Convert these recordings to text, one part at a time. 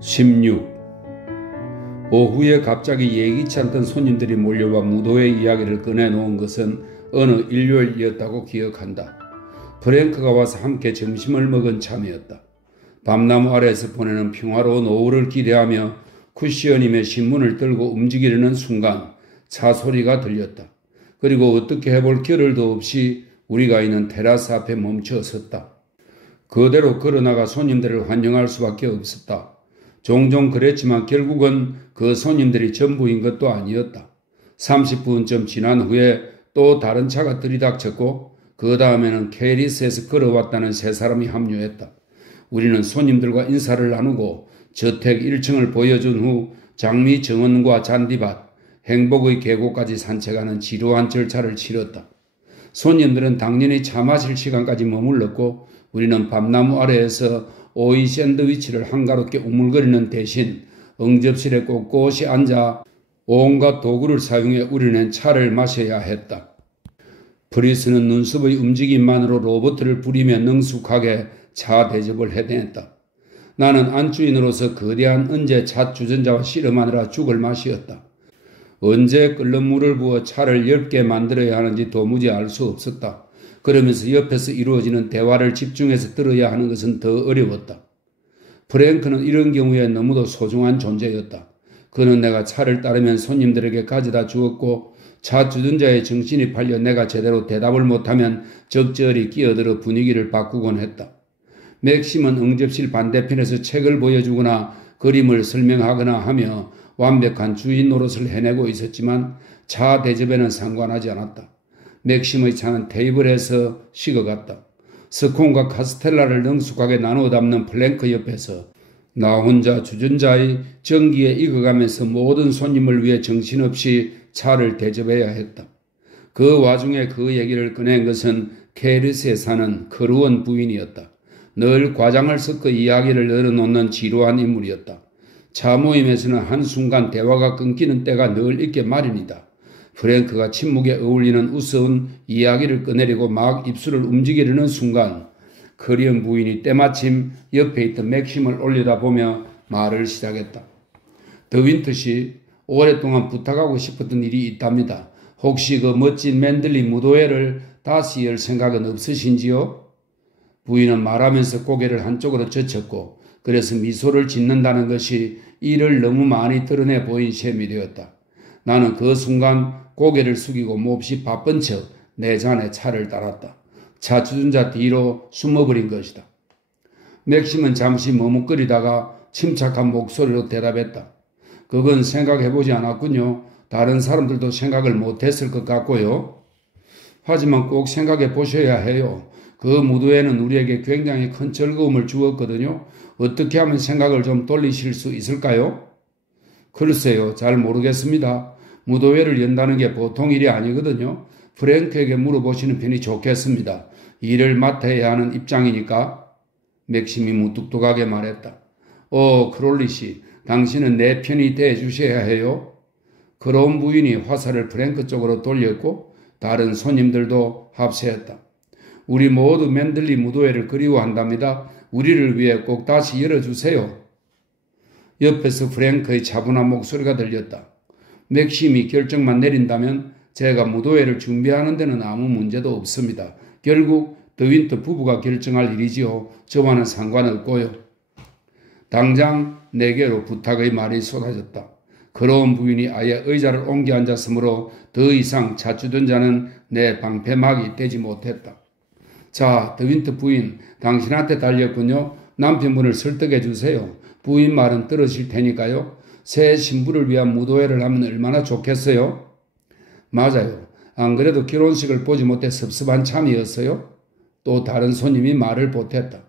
16. 오후에 갑자기 예기치 않던 손님들이 몰려와 무도회 이야기를 꺼내놓은 것은 어느 일요일이었다고 기억한다. 프랭크가 와서 함께 점심을 먹은 참이었다. 밤나무 아래에서 보내는 평화로운 오후를 기대하며 쿠시어님의 신문을 들고 움직이려는 순간 차 소리가 들렸다. 그리고 어떻게 해볼 겨를도 없이 우리가 있는 테라스 앞에 멈춰 섰다. 그대로 걸어나가 손님들을 환영할 수밖에 없었다. 종종 그랬지만 결국은 그 손님들이 전부인 것도 아니었다. 30분쯤 지난 후에 또 다른 차가 들이닥쳤고 그 다음에는 캐리스에서 걸어왔다는 세 사람이 합류했다. 우리는 손님들과 인사를 나누고 저택 1층을 보여준 후 장미 정원과 잔디밭, 행복의 계곡까지 산책하는 지루한 절차를 치렀다. 손님들은 당연히 차 마실 시간까지 머물렀고 우리는 밤나무 아래에서 오이 샌드위치를 한가롭게 우물거리는 대신 응접실에 꼿꼿이 앉아 온갖 도구를 사용해 우리는 차를 마셔야 했다. 프리스는 눈썹의 움직임만으로 로봇을 부리며 능숙하게 차 대접을 해냈다. 나는 안주인으로서 거대한 은제 차 주전자와 씨름하느라 죽을 맛이었다. 언제 끓는 물을 부어 차를 엷게 만들어야 하는지 도무지 알 수 없었다. 그러면서 옆에서 이루어지는 대화를 집중해서 들어야 하는 것은 더 어려웠다. 프랭크는 이런 경우에 너무도 소중한 존재였다. 그는 내가 차를 따르면 손님들에게 가져다 주었고 차 주전자의 정신이 팔려 내가 제대로 대답을 못하면 적절히 끼어들어 분위기를 바꾸곤 했다. 맥심은 응접실 반대편에서 책을 보여주거나 그림을 설명하거나 하며 완벽한 주인 노릇을 해내고 있었지만 차 대접에는 상관하지 않았다. 맥심의 차는 테이블에서 식어갔다. 스콘과 카스텔라를 능숙하게 나누어 담는 플랭크 옆에서 나 혼자 주전자의 전기에 익어가면서 모든 손님을 위해 정신없이 차를 대접해야 했다. 그 와중에 그 얘기를 꺼낸 것은 캐리스에 사는 크루원 부인이었다. 늘 과장을 섞어 이야기를 늘어놓는 지루한 인물이었다. 차 모임에서는 한순간 대화가 끊기는 때가 늘 있게 마련이다. 프랭크가 침묵에 어울리는 우스운 이야기를 꺼내려고 막 입술을 움직이려는 순간 커리언 부인이 때마침 옆에 있던 맥심을 올려다보며 말을 시작했다. 더윈트 씨, 오랫동안 부탁하고 싶었던 일이 있답니다. 혹시 그 멋진 맨들리 무도회를 다시 열 생각은 없으신지요? 부인은 말하면서 고개를 한쪽으로 젖혔고 그래서 미소를 짓는다는 것이 이를 너무 많이 드러내 보인 셈이 되었다. 나는 그 순간 고개를 숙이고 몹시 바쁜 척 내 잔에 차를 따랐다. 차 주전자 뒤로 숨어버린 것이다. 맥심은 잠시 머뭇거리다가 침착한 목소리로 대답했다. 그건 생각해보지 않았군요. 다른 사람들도 생각을 못했을 것 같고요. 하지만 꼭 생각해 보셔야 해요. 그 무도회는 우리에게 굉장히 큰 즐거움을 주었거든요. 어떻게 하면 생각을 좀 돌리실 수 있을까요? 글쎄요, 잘 모르겠습니다. 무도회를 연다는 게 보통 일이 아니거든요. 프랭크에게 물어보시는 편이 좋겠습니다. 일을 맡아야 하는 입장이니까. 맥심이 무뚝뚝하게 말했다. 크롤리 씨, 당신은 내 편이 대해주셔야 해요. 그런 부인이 화살을 프랭크 쪽으로 돌렸고 다른 손님들도 합세했다. 우리 모두 맨들리 무도회를 그리워한답니다. 우리를 위해 꼭 다시 열어주세요. 옆에서 프랭크의 차분한 목소리가 들렸다. 맥심이 결정만 내린다면 제가 무도회를 준비하는 데는 아무 문제도 없습니다. 결국 더윈트 부부가 결정할 일이지요. 저와는 상관없고요. 당장 내게로 부탁의 말이 쏟아졌다. 그러운 부인이 아예 의자를 옮겨 앉았으므로 더 이상 차 주전자는 내 방패막이 되지 못했다. 자, 더윈트 부인, 당신한테 달렸군요. 남편분을 설득해 주세요. 부인 말은 들으실 테니까요. 새 신부를 위한 무도회를 하면 얼마나 좋겠어요? 맞아요. 안 그래도 결혼식을 보지 못해 섭섭한 참이었어요. 또 다른 손님이 말을 보탰다.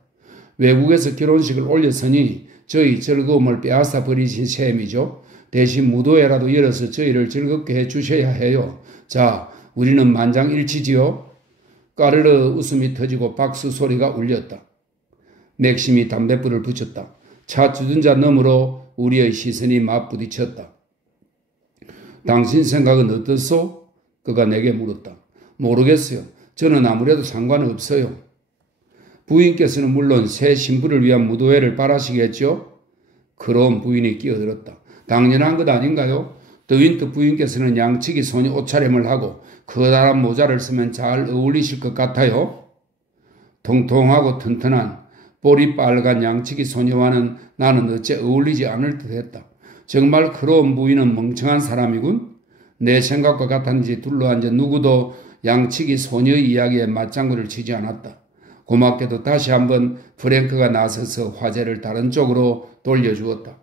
외국에서 결혼식을 올렸으니 저희 즐거움을 빼앗아 버리신 셈이죠. 대신 무도회라도 열어서 저희를 즐겁게 해주셔야 해요. 자, 우리는 만장일치지요. 까르르 웃음이 터지고 박수 소리가 울렸다. 맥심이 담뱃불을 붙였다. 차 주전자 너머로 우리의 시선이 맞부딪혔다. 당신 생각은 어떻소? 그가 내게 물었다. 모르겠어요. 저는 아무래도 상관없어요. 부인께서는 물론 새 신부를 위한 무도회를 바라시겠죠? 크롬 부인이 끼어들었다. 당연한 것 아닌가요? 더윈트 부인께서는 양치기 소녀 옷차림을 하고 커다란 모자를 쓰면 잘 어울리실 것 같아요. 통통하고 튼튼한 볼이 빨간 양치기 소녀와는 나는 어째 어울리지 않을 듯했다. 정말 크롬 부인은 멍청한 사람이군. 내 생각과 같았는지 둘러앉아 누구도 양치기 소녀 이야기에 맞장구를 치지 않았다. 고맙게도 다시 한번 프랭크가 나서서 화제를 다른 쪽으로 돌려주었다.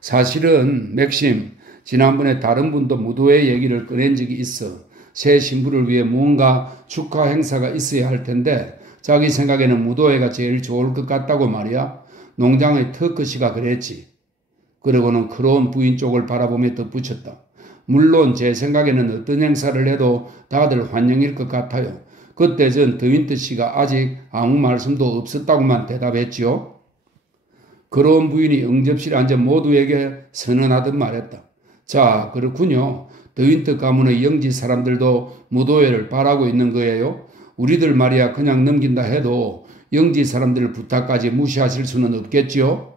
사실은 맥심, 지난번에 다른 분도 무도회 얘기를 꺼낸 적이 있어. 새 신부를 위해 무언가 축하 행사가 있어야 할 텐데 자기 생각에는 무도회가 제일 좋을 것 같다고 말이야. 농장의 터크 씨가 그랬지. 그러고는 크롬 부인 쪽을 바라보며 덧붙였다. 물론 제 생각에는 어떤 행사를 해도 다들 환영일 것 같아요. 그때 전 더윈트 씨가 아직 아무 말씀도 없었다고만 대답했지요. 크롬 부인이 응접실에 앉아 모두에게 선언하듯 말했다. 자, 그렇군요. 더윈트 가문의 영지 사람들도 무도회를 바라고 있는 거예요. 우리들 말이야 그냥 넘긴다 해도 영지 사람들 부탁까지 무시하실 수는 없겠지요.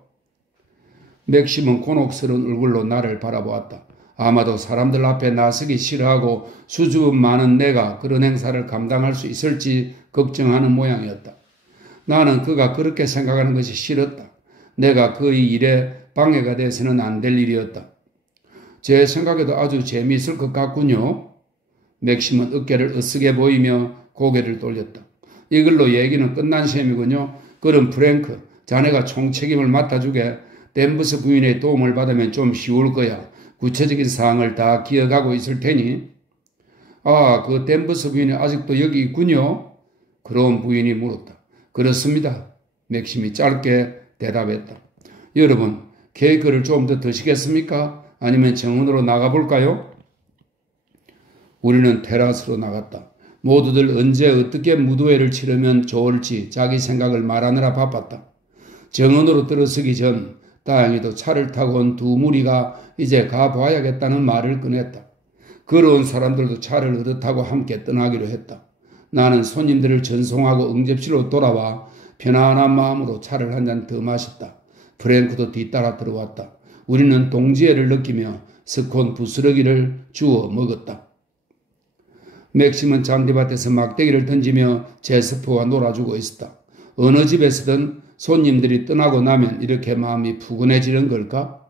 맥심은 곤혹스러운 얼굴로 나를 바라보았다. 아마도 사람들 앞에 나서기 싫어하고 수줍음 많은 내가 그런 행사를 감당할 수 있을지 걱정하는 모양이었다. 나는 그가 그렇게 생각하는 것이 싫었다. 내가 그의 일에 방해가 돼서는 안 될 일이었다. 제 생각에도 아주 재미있을 것 같군요. 맥심은 어깨를 으쓱해 보이며 고개를 돌렸다. 이걸로 얘기는 끝난 셈이군요. 그럼 프랭크, 자네가 총책임을 맡아주게. 댄버스 부인의 도움을 받으면 좀 쉬울 거야. 구체적인 사항을 다 기억하고 있을 테니. 아, 그 댄버스 부인이 아직도 여기 있군요. 크롬 부인이 물었다. 그렇습니다. 맥심이 짧게 대답했다. 여러분, 케이크를 좀 더 드시겠습니까? 아니면 정원으로 나가볼까요? 우리는 테라스로 나갔다. 모두들 언제 어떻게 무도회를 치르면 좋을지 자기 생각을 말하느라 바빴다. 정원으로 들어서기 전 다행히도 차를 타고 온 두 무리가 이제 가봐야겠다는 말을 꺼냈다. 걸어온 사람들도 차를 얻어타고 함께 떠나기로 했다. 나는 손님들을 전송하고 응접실로 돌아와 편안한 마음으로 차를 한 잔 더 마셨다. 프랭크도 뒤따라 들어왔다. 우리는 동지애를 느끼며 스콘 부스러기를 주워 먹었다. 맥심은 잔디밭에서 막대기를 던지며 제스퍼와 놀아주고 있었다. 어느 집에서든 손님들이 떠나고 나면 이렇게 마음이 푸근해지는 걸까?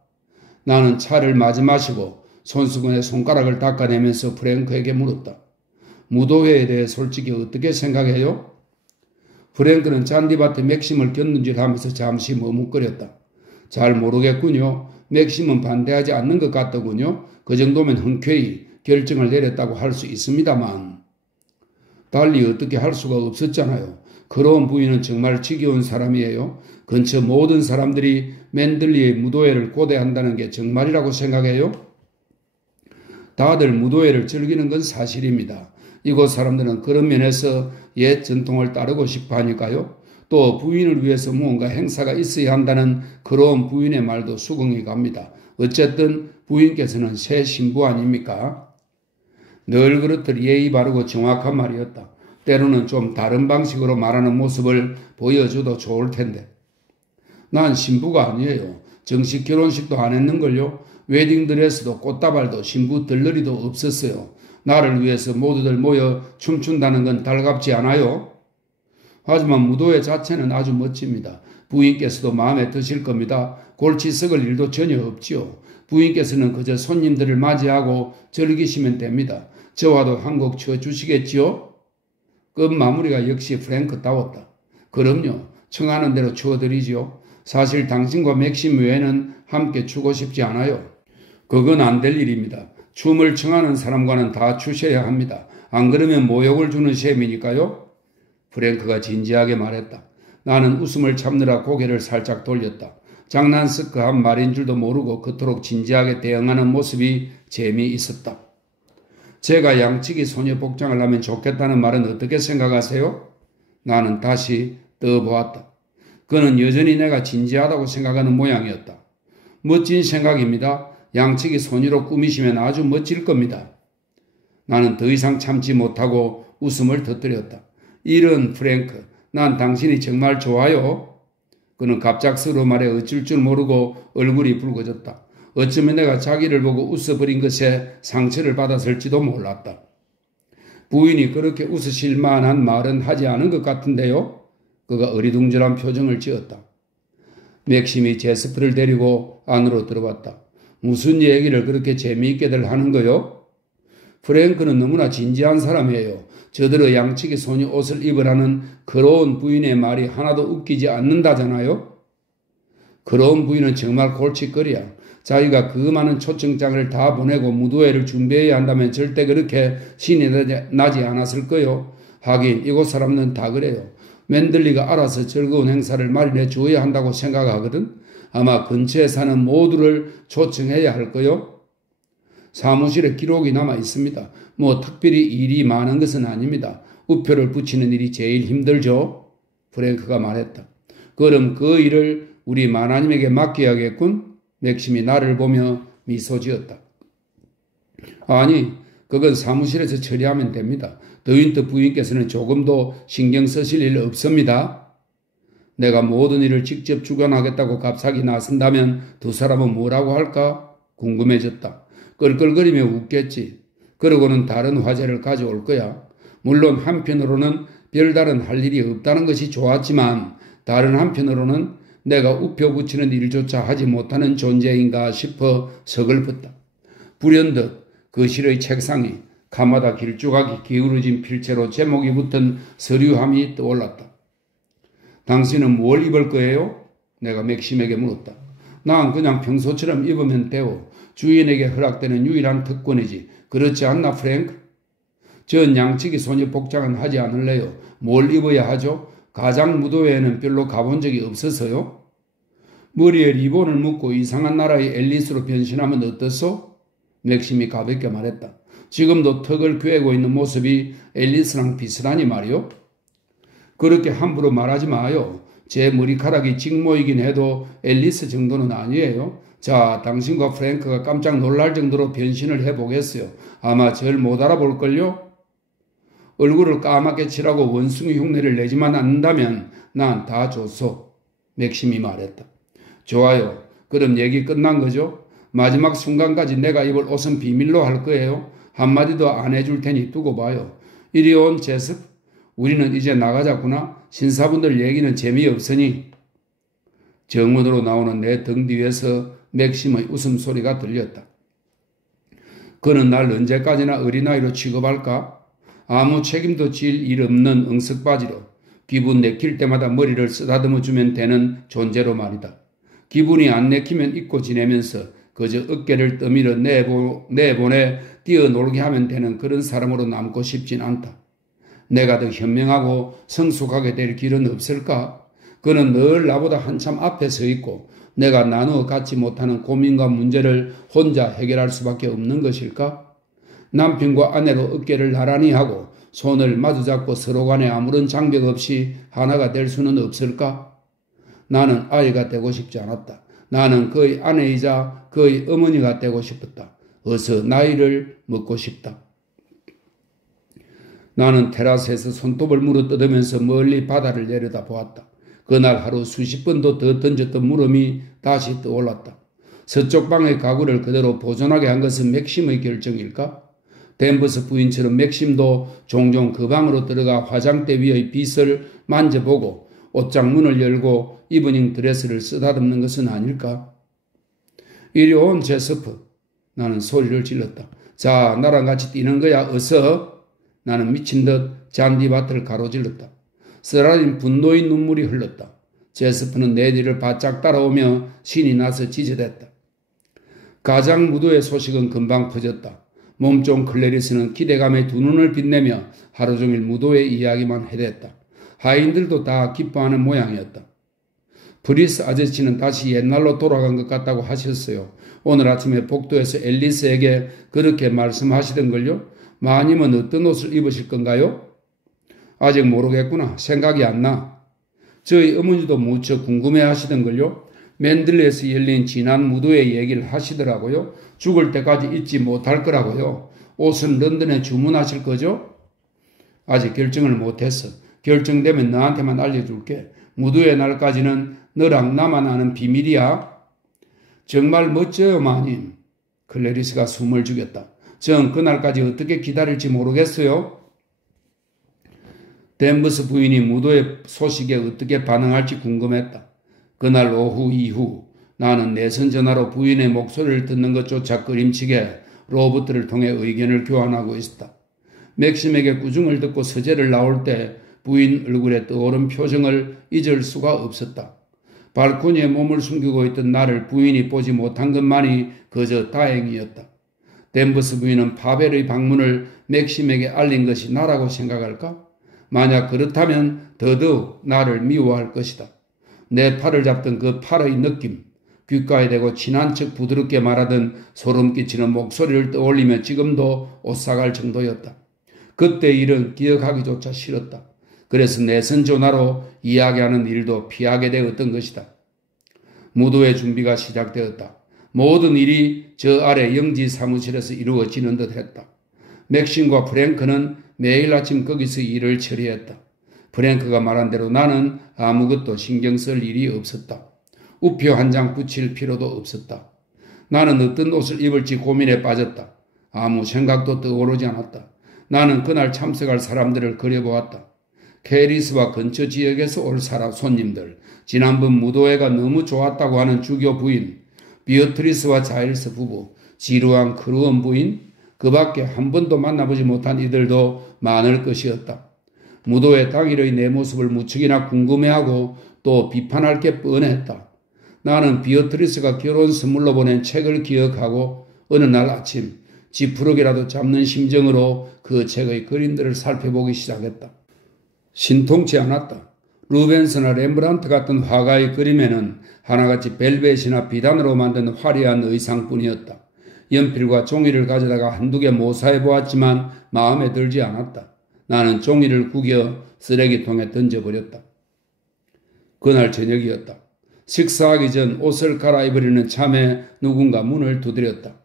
나는 차를 마저 마시고 손수건에 손가락을 닦아내면서 프랭크에게 물었다. 무도회에 대해 솔직히 어떻게 생각해요? 프랭크는 잔디밭에 맥심을 겼는지 하면서 잠시 머뭇거렸다. 잘 모르겠군요. 맥심은 반대하지 않는 것 같더군요. 그 정도면 흔쾌히 결정을 내렸다고 할 수 있습니다만. 달리 어떻게 할 수가 없었잖아요. 크롬 부인은 정말 지겨운 사람이에요. 근처 모든 사람들이 맨들리의 무도회를 고대한다는 게 정말이라고 생각해요? 다들 무도회를 즐기는 건 사실입니다. 이곳 사람들은 그런 면에서 옛 전통을 따르고 싶어 하니까요. 또 부인을 위해서 무언가 행사가 있어야 한다는 크롬 부인의 말도 수긍이 갑니다. 어쨌든 부인께서는 새 신부 아닙니까? 늘 그렇듯 예의 바르고 정확한 말이었다. 때로는 좀 다른 방식으로 말하는 모습을 보여줘도 좋을 텐데. 난 신부가 아니에요. 정식 결혼식도 안 했는걸요. 웨딩드레스도 꽃다발도 신부 들러리도 없었어요. 나를 위해서 모두들 모여 춤춘다는 건 달갑지 않아요? 하지만 무도회 자체는 아주 멋집니다. 부인께서도 마음에 드실 겁니다. 골치 썩을 일도 전혀 없지요. 부인께서는 그저 손님들을 맞이하고 즐기시면 됩니다. 저와도 한 곡 쳐주시겠지요? 끝 마무리가 역시 프랭크다웠다. 그럼요. 청하는 대로 추어드리지요. 사실 당신과 맥심 외에는 함께 추고 싶지 않아요. 그건 안 될 일입니다. 춤을 청하는 사람과는 다 추셔야 합니다. 안 그러면 모욕을 주는 셈이니까요. 프랭크가 진지하게 말했다. 나는 웃음을 참느라 고개를 살짝 돌렸다. 장난스크한 말인 줄도 모르고 그토록 진지하게 대응하는 모습이 재미있었다. 제가 양치기 소녀 복장을 하면 좋겠다는 말은 어떻게 생각하세요? 나는 다시 떠보았다. 그는 여전히 내가 진지하다고 생각하는 모양이었다. 멋진 생각입니다. 양치기 소녀로 꾸미시면 아주 멋질 겁니다. 나는 더 이상 참지 못하고 웃음을 터뜨렸다. 이런 프랭크, 난 당신이 정말 좋아요. 그는 갑작스러운 말에 어쩔 줄 모르고 얼굴이 붉어졌다. 어쩌면 내가 자기를 보고 웃어버린 것에 상처를 받았을지도 몰랐다. 부인이 그렇게 웃으실 만한 말은 하지 않은 것 같은데요. 그가 어리둥절한 표정을 지었다. 맥심이 제스프를 데리고 안으로 들어왔다. 무슨 얘기를 그렇게 재미있게들 하는 거요? 프랭크는 너무나 진지한 사람이에요. 저들의 양치기 소녀 옷을 입으라는 그로운 부인의 말이 하나도 웃기지 않는다잖아요. 그로운 부인은 정말 골칫거리야. 자기가 그 많은 초청장을 다 보내고 무도회를 준비해야 한다면 절대 그렇게 신이 나지 않았을 거요. 하긴 이곳 사람들은 다 그래요. 맨들리가 알아서 즐거운 행사를 마련해 주어야 한다고 생각하거든. 아마 근처에 사는 모두를 초청해야 할 거요. 사무실에 기록이 남아 있습니다. 뭐 특별히 일이 많은 것은 아닙니다. 우표를 붙이는 일이 제일 힘들죠. 프랭크가 말했다. 그럼 그 일을 우리 마나님에게 맡겨야겠군. 맥심이 나를 보며 미소 지었다. 아니, 그건 사무실에서 처리하면 됩니다. 더윈터 부인께서는 조금도 신경 쓰실 일 없습니다. 내가 모든 일을 직접 주관하겠다고 갑자기 나선다면 두 사람은 뭐라고 할까? 궁금해졌다. 끌끌거리며 웃겠지. 그러고는 다른 화제를 가져올 거야. 물론 한편으로는 별다른 할 일이 없다는 것이 좋았지만 다른 한편으로는 내가 우표 붙이는 일조차 하지 못하는 존재인가 싶어 서글펐다. 불현듯 거실의 책상이 가마다 길쭉하게 기울어진 필체로 제목이 붙은 서류함이 떠올랐다. 당신은 뭘 입을 거예요? 내가 맥심에게 물었다. 난 그냥 평소처럼 입으면 돼요. 주인에게 허락되는 유일한 특권이지. 그렇지 않나 프랭크? 전 양치기 소녀 복장은 하지 않을래요. 뭘 입어야 하죠? 가장 무도회에는 별로 가본 적이 없어서요. 머리에 리본을 묶고 이상한 나라의 앨리스로 변신하면 어떻소? 맥심이 가볍게 말했다. 지금도 턱을 괴고 있는 모습이 앨리스랑 비슷하니 말이요. 그렇게 함부로 말하지 마요. 제 머리카락이 직모이긴 해도 앨리스 정도는 아니에요. 자, 당신과 프랭크가 깜짝 놀랄 정도로 변신을 해보겠어요. 아마 절 못 알아볼걸요? 얼굴을 까맣게 칠하고 원숭이 흉내를 내지만 않는다면 난 다 좋소. 맥심이 말했다. 좋아요. 그럼 얘기 끝난 거죠? 마지막 순간까지 내가 입을 옷은 비밀로 할 거예요. 한마디도 안 해줄 테니 두고 봐요. 이리 온 제습. 우리는 이제 나가자꾸나. 신사분들 얘기는 재미없으니. 정문으로 나오는 내 등 뒤에서 맥심의 웃음소리가 들렸다. 그는 날 언제까지나 어린아이로 취급할까? 아무 책임도 질 일 없는 응석바지로 기분 내킬 때마다 머리를 쓰다듬어 주면 되는 존재로 말이다. 기분이 안 내키면 잊고 지내면서 그저 어깨를 떠밀어 내보내 뛰어놀게 하면 되는 그런 사람으로 남고 싶진 않다. 내가 더 현명하고 성숙하게 될 길은 없을까? 그는 늘 나보다 한참 앞에 서 있고 내가 나누어 갖지 못하는 고민과 문제를 혼자 해결할 수밖에 없는 것일까? 남편과 아내로 어깨를 나란히 하고 손을 마주잡고 서로 간에 아무런 장벽 없이 하나가 될 수는 없을까? 나는 아이가 되고 싶지 않았다. 나는 그의 아내이자 그의 어머니가 되고 싶었다. 어서 나이를 먹고 싶다. 나는 테라스에서 손톱을 물어뜯으면서 멀리 바다를 내려다보았다. 그날 하루 수십 번도 더 던졌던 물음이 다시 떠올랐다. 서쪽 방의 가구를 그대로 보존하게 한 것은 맥심의 결정일까? 댄버스 부인처럼 맥심도 종종 그 방으로 들어가 화장대 위의 빛을 만져보고 옷장 문을 열고 이브닝 드레스를 쓰다듬는 것은 아닐까? 이리 온 제스프. 나는 소리를 질렀다. 자, 나랑 같이 뛰는 거야. 어서. 나는 미친 듯 잔디밭을 가로질렀다. 쓰라린 분노의 눈물이 흘렀다. 제스프는 내 뒤를 바짝 따라오며 신이 나서 지저댔다. 가장 무도의 소식은 금방 퍼졌다. 몸종 클래리스는 기대감에 두 눈을 빛내며 하루 종일 무도의 이야기만 해댔다. 하인들도 다 기뻐하는 모양이었다. 브리스 아저씨는 다시 옛날로 돌아간 것 같다고 하셨어요. 오늘 아침에 복도에서 앨리스에게 그렇게 말씀하시던걸요. 마님은 어떤 옷을 입으실 건가요? 아직 모르겠구나. 생각이 안 나. 저희 어머니도 무척 궁금해하시던걸요. 맨들리에서 열린 지난 무도회 얘기를 하시더라고요. 죽을 때까지 잊지 못할 거라고요. 옷은 런던에 주문하실 거죠? 아직 결정을 못했어. 결정되면 너한테만 알려줄게. 무도의 날까지는 너랑 나만 아는 비밀이야. 정말 멋져요, 마님. 클래리스가 숨을 죽였다. 전 그날까지 어떻게 기다릴지 모르겠어요. 댄버스 부인이 무도의 소식에 어떻게 반응할지 궁금했다. 그날 오후 이후 나는 내선 전화로 부인의 목소리를 듣는 것조차 꺼림칙에 로버트를 통해 의견을 교환하고 있었다. 맥심에게 꾸중을 듣고 서재를 나올 때 부인 얼굴에 떠오른 표정을 잊을 수가 없었다. 발코니에 몸을 숨기고 있던 나를 부인이 보지 못한 것만이 그저 다행이었다. 댄버스 부인은 파벨의 방문을 맥심에게 알린 것이 나라고 생각할까? 만약 그렇다면 더더욱 나를 미워할 것이다. 내 팔을 잡던 그 팔의 느낌, 귓가에 대고 친한 척 부드럽게 말하던 소름 끼치는 목소리를 떠올리며 지금도 오싹할 정도였다. 그때 일은 기억하기조차 싫었다. 그래서 내선 전화로 이야기하는 일도 피하게 되었던 것이다. 무도의 준비가 시작되었다. 모든 일이 저 아래 영지 사무실에서 이루어지는 듯 했다. 맥심과 프랭크는 매일 아침 거기서 일을 처리했다. 프랭크가 말한 대로 나는 아무것도 신경 쓸 일이 없었다. 우표 한 장 붙일 필요도 없었다. 나는 어떤 옷을 입을지 고민에 빠졌다. 아무 생각도 떠오르지 않았다. 나는 그날 참석할 사람들을 그려보았다. 캐리스와 근처 지역에서 올 손님들, 지난번 무도회가 너무 좋았다고 하는 주교 부인, 비어트리스와 자일스 부부, 지루한 크루원 부인, 그 밖에 한 번도 만나보지 못한 이들도 많을 것이었다. 무도회 당일의 내 모습을 무척이나 궁금해하고 또 비판할 게 뻔했다. 나는 비어트리스가 결혼 선물로 보낸 책을 기억하고 어느 날 아침 지푸러기라도 잡는 심정으로 그 책의 그림들을 살펴보기 시작했다. 신통치 않았다. 루벤스나 렘브란트 같은 화가의 그림에는 하나같이 벨벳이나 비단으로 만든 화려한 의상뿐이었다. 연필과 종이를 가져다가 한두 개 모사해 보았지만 마음에 들지 않았다. 나는 종이를 구겨 쓰레기통에 던져버렸다. 그날 저녁이었다. 식사하기 전 옷을 갈아입으려는 참에 누군가 문을 두드렸다.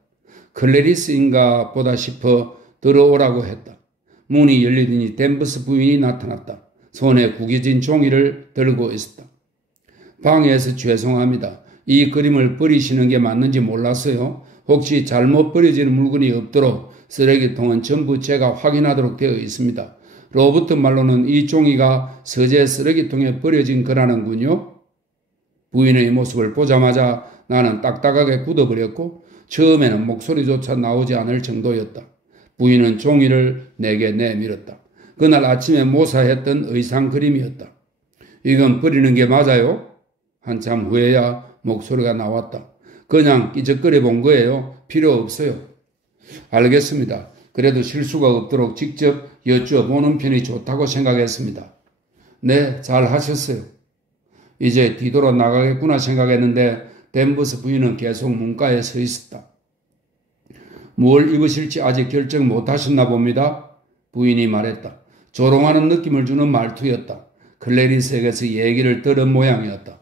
클래리스인가 보다 싶어 들어오라고 했다. 문이 열리더니 댄버스 부인이 나타났다. 손에 구겨진 종이를 들고 있었다. 방해해서 죄송합니다. 이 그림을 버리시는 게 맞는지 몰랐어요. 혹시 잘못 버려지는 물건이 없도록 쓰레기통은 전부 제가 확인하도록 되어 있습니다. 로버트 말로는 이 종이가 서재 쓰레기통에 버려진 거라는군요. 부인의 모습을 보자마자 나는 딱딱하게 굳어버렸고 처음에는 목소리조차 나오지 않을 정도였다. 부인은 종이를 내게 내밀었다. 그날 아침에 모사했던 의상 그림이었다. 이건 버리는 게 맞아요? 한참 후에야 목소리가 나왔다. 그냥 끼적거려 본 거예요. 필요 없어요. 알겠습니다. 그래도 실수가 없도록 직접 여쭤보는 편이 좋다고 생각했습니다. 네, 잘 하셨어요. 이제 뒤돌아 나가겠구나 생각했는데 댄버스 부인은 계속 문가에 서 있었다. 뭘 입으실지 아직 결정 못하셨나 봅니다. 부인이 말했다. 조롱하는 느낌을 주는 말투였다. 클래리스에게서 얘기를 들은 모양이었다.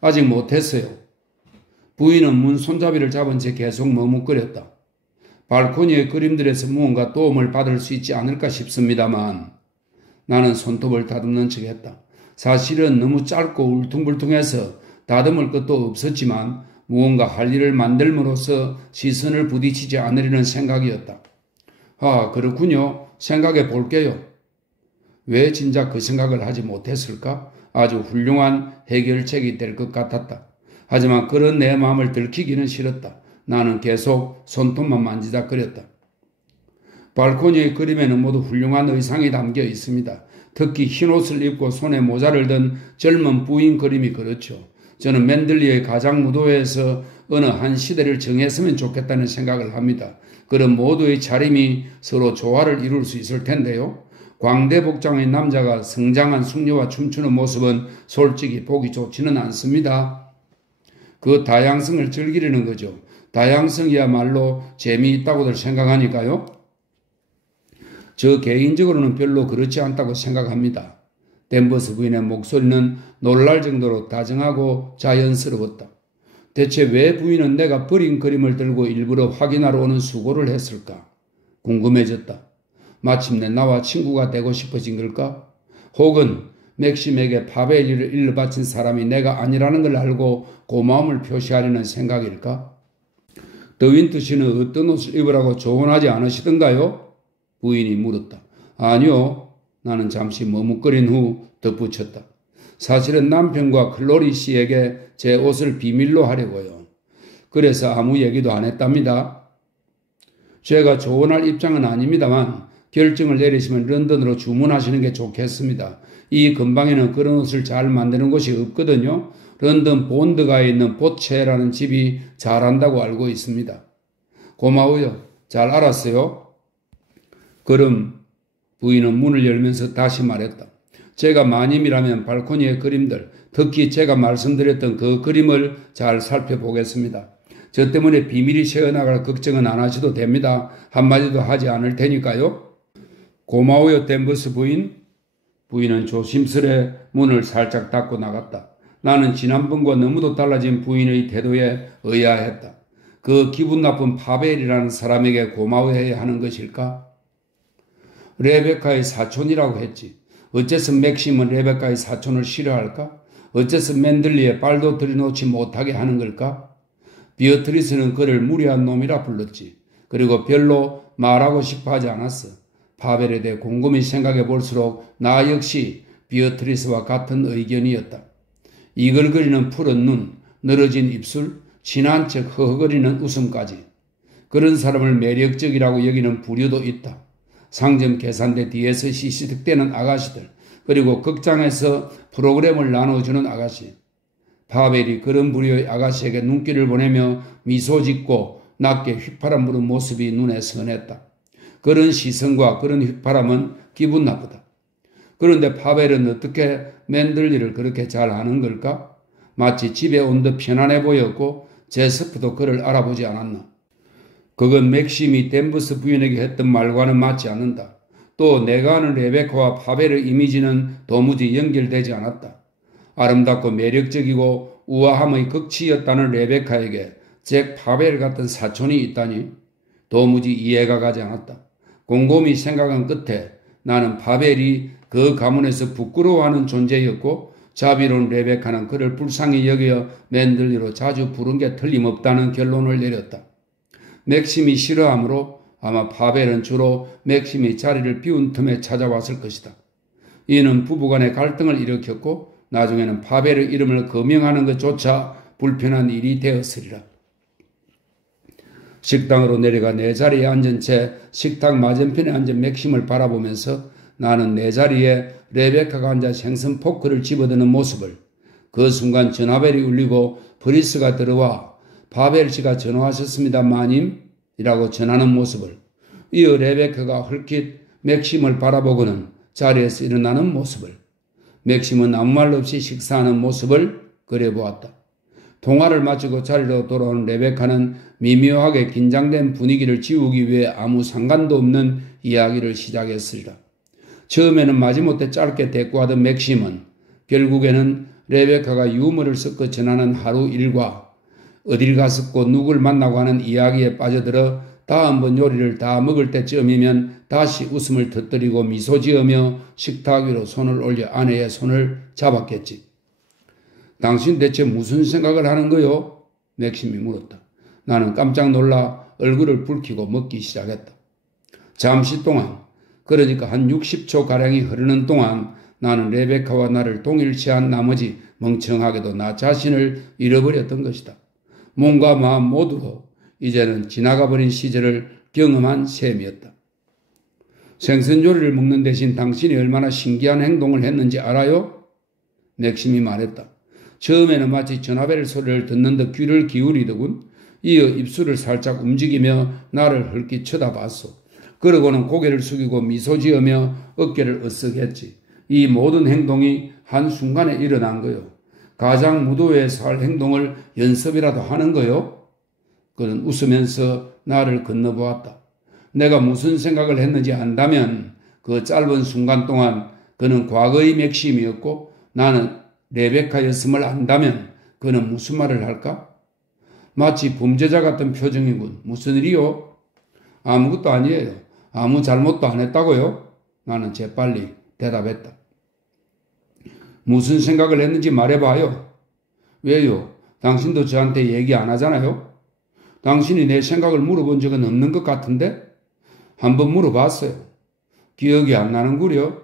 아직 못했어요. 부인은 문 손잡이를 잡은 채 계속 머뭇거렸다. 발코니의 그림들에서 무언가 도움을 받을 수 있지 않을까 싶습니다만 나는 손톱을 다듬는 척했다. 사실은 너무 짧고 울퉁불퉁해서 다듬을 것도 없었지만 무언가 할 일을 만들므로써 시선을 부딪히지 않으려는 생각이었다. 아, 그렇군요. 생각해 볼게요. 왜 진작 그 생각을 하지 못했을까? 아주 훌륭한 해결책이 될 것 같았다. 하지만 그런 내 마음을 들키기는 싫었다. 나는 계속 손톱만 만지작거렸다. 발코니의 그림에는 모두 훌륭한 의상이 담겨 있습니다. 특히 흰옷을 입고 손에 모자를 든 젊은 부인 그림이 그렇죠. 저는 맨들리의 가장무도회에서 어느 한 시대를 정했으면 좋겠다는 생각을 합니다. 그런 모두의 차림이 서로 조화를 이룰 수 있을 텐데요. 광대복장의 남자가 성장한 숙녀와 춤추는 모습은 솔직히 보기 좋지는 않습니다. 그 다양성을 즐기려는 거죠. 다양성이야말로 재미있다고들 생각하니까요. 저 개인적으로는 별로 그렇지 않다고 생각합니다. 댄버스 부인의 목소리는 놀랄 정도로 다정하고 자연스러웠다. 대체 왜 부인은 내가 버린 그림을 들고 일부러 확인하러 오는 수고를 했을까? 궁금해졌다. 마침내 나와 친구가 되고 싶어진 걸까? 혹은 맥심에게 파벨 일을 일러 바친 사람이 내가 아니라는 걸 알고 고마움을 표시하려는 생각일까? 더윈트 씨는 어떤 옷을 입으라고 조언하지 않으시던가요? 부인이 물었다. 아니요. 나는 잠시 머뭇거린 후 덧붙였다. 사실은 남편과 클로리 씨에게 제 옷을 비밀로 하려고요. 그래서 아무 얘기도 안 했답니다. 제가 조언할 입장은 아닙니다만 결정을 내리시면 런던으로 주문하시는 게 좋겠습니다. 이 근방에는 그런 옷을 잘 만드는 곳이 없거든요. 런던 본드가에 있는 보체라는 집이 잘한다고 알고 있습니다. 고마워요. 잘 알았어요. 그럼 부인은 문을 열면서 다시 말했다. 제가 마님이라면 발코니의 그림들, 특히 제가 말씀드렸던 그 그림을 잘 살펴보겠습니다. 저 때문에 비밀이 새어나갈 걱정은 안 하셔도 됩니다. 한마디도 하지 않을 테니까요. 고마워요, 댄버스 부인. 부인은 조심스레 문을 살짝 닫고 나갔다. 나는 지난번과 너무도 달라진 부인의 태도에 의아했다. 그 기분 나쁜 파벨이라는 사람에게 고마워해야 하는 것일까? 레베카의 사촌이라고 했지. 어째서 맥심은 레베카의 사촌을 싫어할까? 어째서 맨들리에 발도 들여놓지 못하게 하는 걸까? 비어트리스는 그를 무례한 놈이라 불렀지. 그리고 별로 말하고 싶어 하지 않았어. 파벨에 대해 곰곰이 생각해 볼수록 나 역시 비어트리스와 같은 의견이었다. 이글거리는 푸른 눈, 늘어진 입술, 친한 척 허허거리는 웃음까지. 그런 사람을 매력적이라고 여기는 부류도 있다. 상점 계산대 뒤에서 시시득대는 아가씨들, 그리고 극장에서 프로그램을 나눠주는 아가씨. 파벨이 그런 부류의 아가씨에게 눈길을 보내며 미소 짓고 낮게 휘파람 부는 모습이 눈에 선했다. 그런 시선과 그런 휘파람은 기분 나쁘다. 그런데 파벨은 어떻게 맨들리를 그렇게 잘 아는 걸까? 마치 집에 온 듯 편안해 보였고 제스프도 그를 알아보지 않았나. 그건 맥심이 댄버스 부인에게 했던 말과는 맞지 않는다. 또 내가 아는 레베카와 파벨의 이미지는 도무지 연결되지 않았다. 아름답고 매력적이고 우아함의 극치였다는 레베카에게 잭 파벨 같은 사촌이 있다니 도무지 이해가 가지 않았다. 곰곰이 생각한 끝에 나는 파벨이 그 가문에서 부끄러워하는 존재였고 자비로운 레베카는 그를 불쌍히 여겨 맨들리로 자주 부른 게 틀림없다는 결론을 내렸다. 맥심이 싫어하므로 아마 파벨은 주로 맥심이 자리를 비운 틈에 찾아왔을 것이다. 이는 부부간의 갈등을 일으켰고 나중에는 파벨의 이름을 거명하는 것조차 불편한 일이 되었으리라. 식당으로 내려가 내 자리에 앉은 채 식탁 맞은편에 앉은 맥심을 바라보면서 나는 내 자리에 레베카가 앉아 생선 포크를 집어드는 모습을, 그 순간 전화벨이 울리고 브리스가 들어와 파벨 씨가 전화하셨습니다 마님 이라고 전하는 모습을, 이어 레베카가 헐깃 맥심을 바라보고는 자리에서 일어나는 모습을, 맥심은 아무 말 없이 식사하는 모습을 그려보았다. 통화를 마치고 자리로 돌아온 레베카는 미묘하게 긴장된 분위기를 지우기 위해 아무 상관도 없는 이야기를 시작했으리라. 처음에는 마지못해 짧게 대꾸하던 맥심은 결국에는 레베카가 유머를 섞어 전하는 하루 일과 어딜 갔었고 누굴 만나고 하는 이야기에 빠져들어 다음번 요리를 다 먹을 때쯤이면 다시 웃음을 터뜨리고 미소 지으며 식탁 위로 손을 올려 아내의 손을 잡았겠지. 당신 대체 무슨 생각을 하는 거요? 맥심이 물었다. 나는 깜짝 놀라 얼굴을 붉히고 먹기 시작했다. 잠시 동안, 그러니까 한 60초가량이 흐르는 동안 나는 레베카와 나를 동일시한 나머지 멍청하게도 나 자신을 잃어버렸던 것이다. 몸과 마음 모두로 이제는 지나가버린 시절을 경험한 셈이었다. 생선요리를 먹는 대신 당신이 얼마나 신기한 행동을 했는지 알아요? 맥심이 말했다. 처음에는 마치 전화벨 소리를 듣는 듯 귀를 기울이더군. 이어 입술을 살짝 움직이며 나를 헐깃 쳐다봤소. 그러고는 고개를 숙이고 미소 지으며 어깨를 으쓱했지. 이 모든 행동이 한순간에 일어난 거요. 가장 무도회에서 할 행동을 연습이라도 하는 거요. 그는 웃으면서 나를 건너보았다. 내가 무슨 생각을 했는지 안다면 그 짧은 순간 동안 그는 과거의 맥심이었고 나는 레베카였음을 안다면 그는 무슨 말을 할까? 마치 범죄자 같은 표정이군. 무슨 일이요? 아무것도 아니에요. 아무 잘못도 안 했다고요? 나는 재빨리 대답했다. 무슨 생각을 했는지 말해봐요. 왜요? 당신도 저한테 얘기 안 하잖아요? 당신이 내 생각을 물어본 적은 없는 것 같은데? 한번 물어봤어요. 기억이 안 나는구려.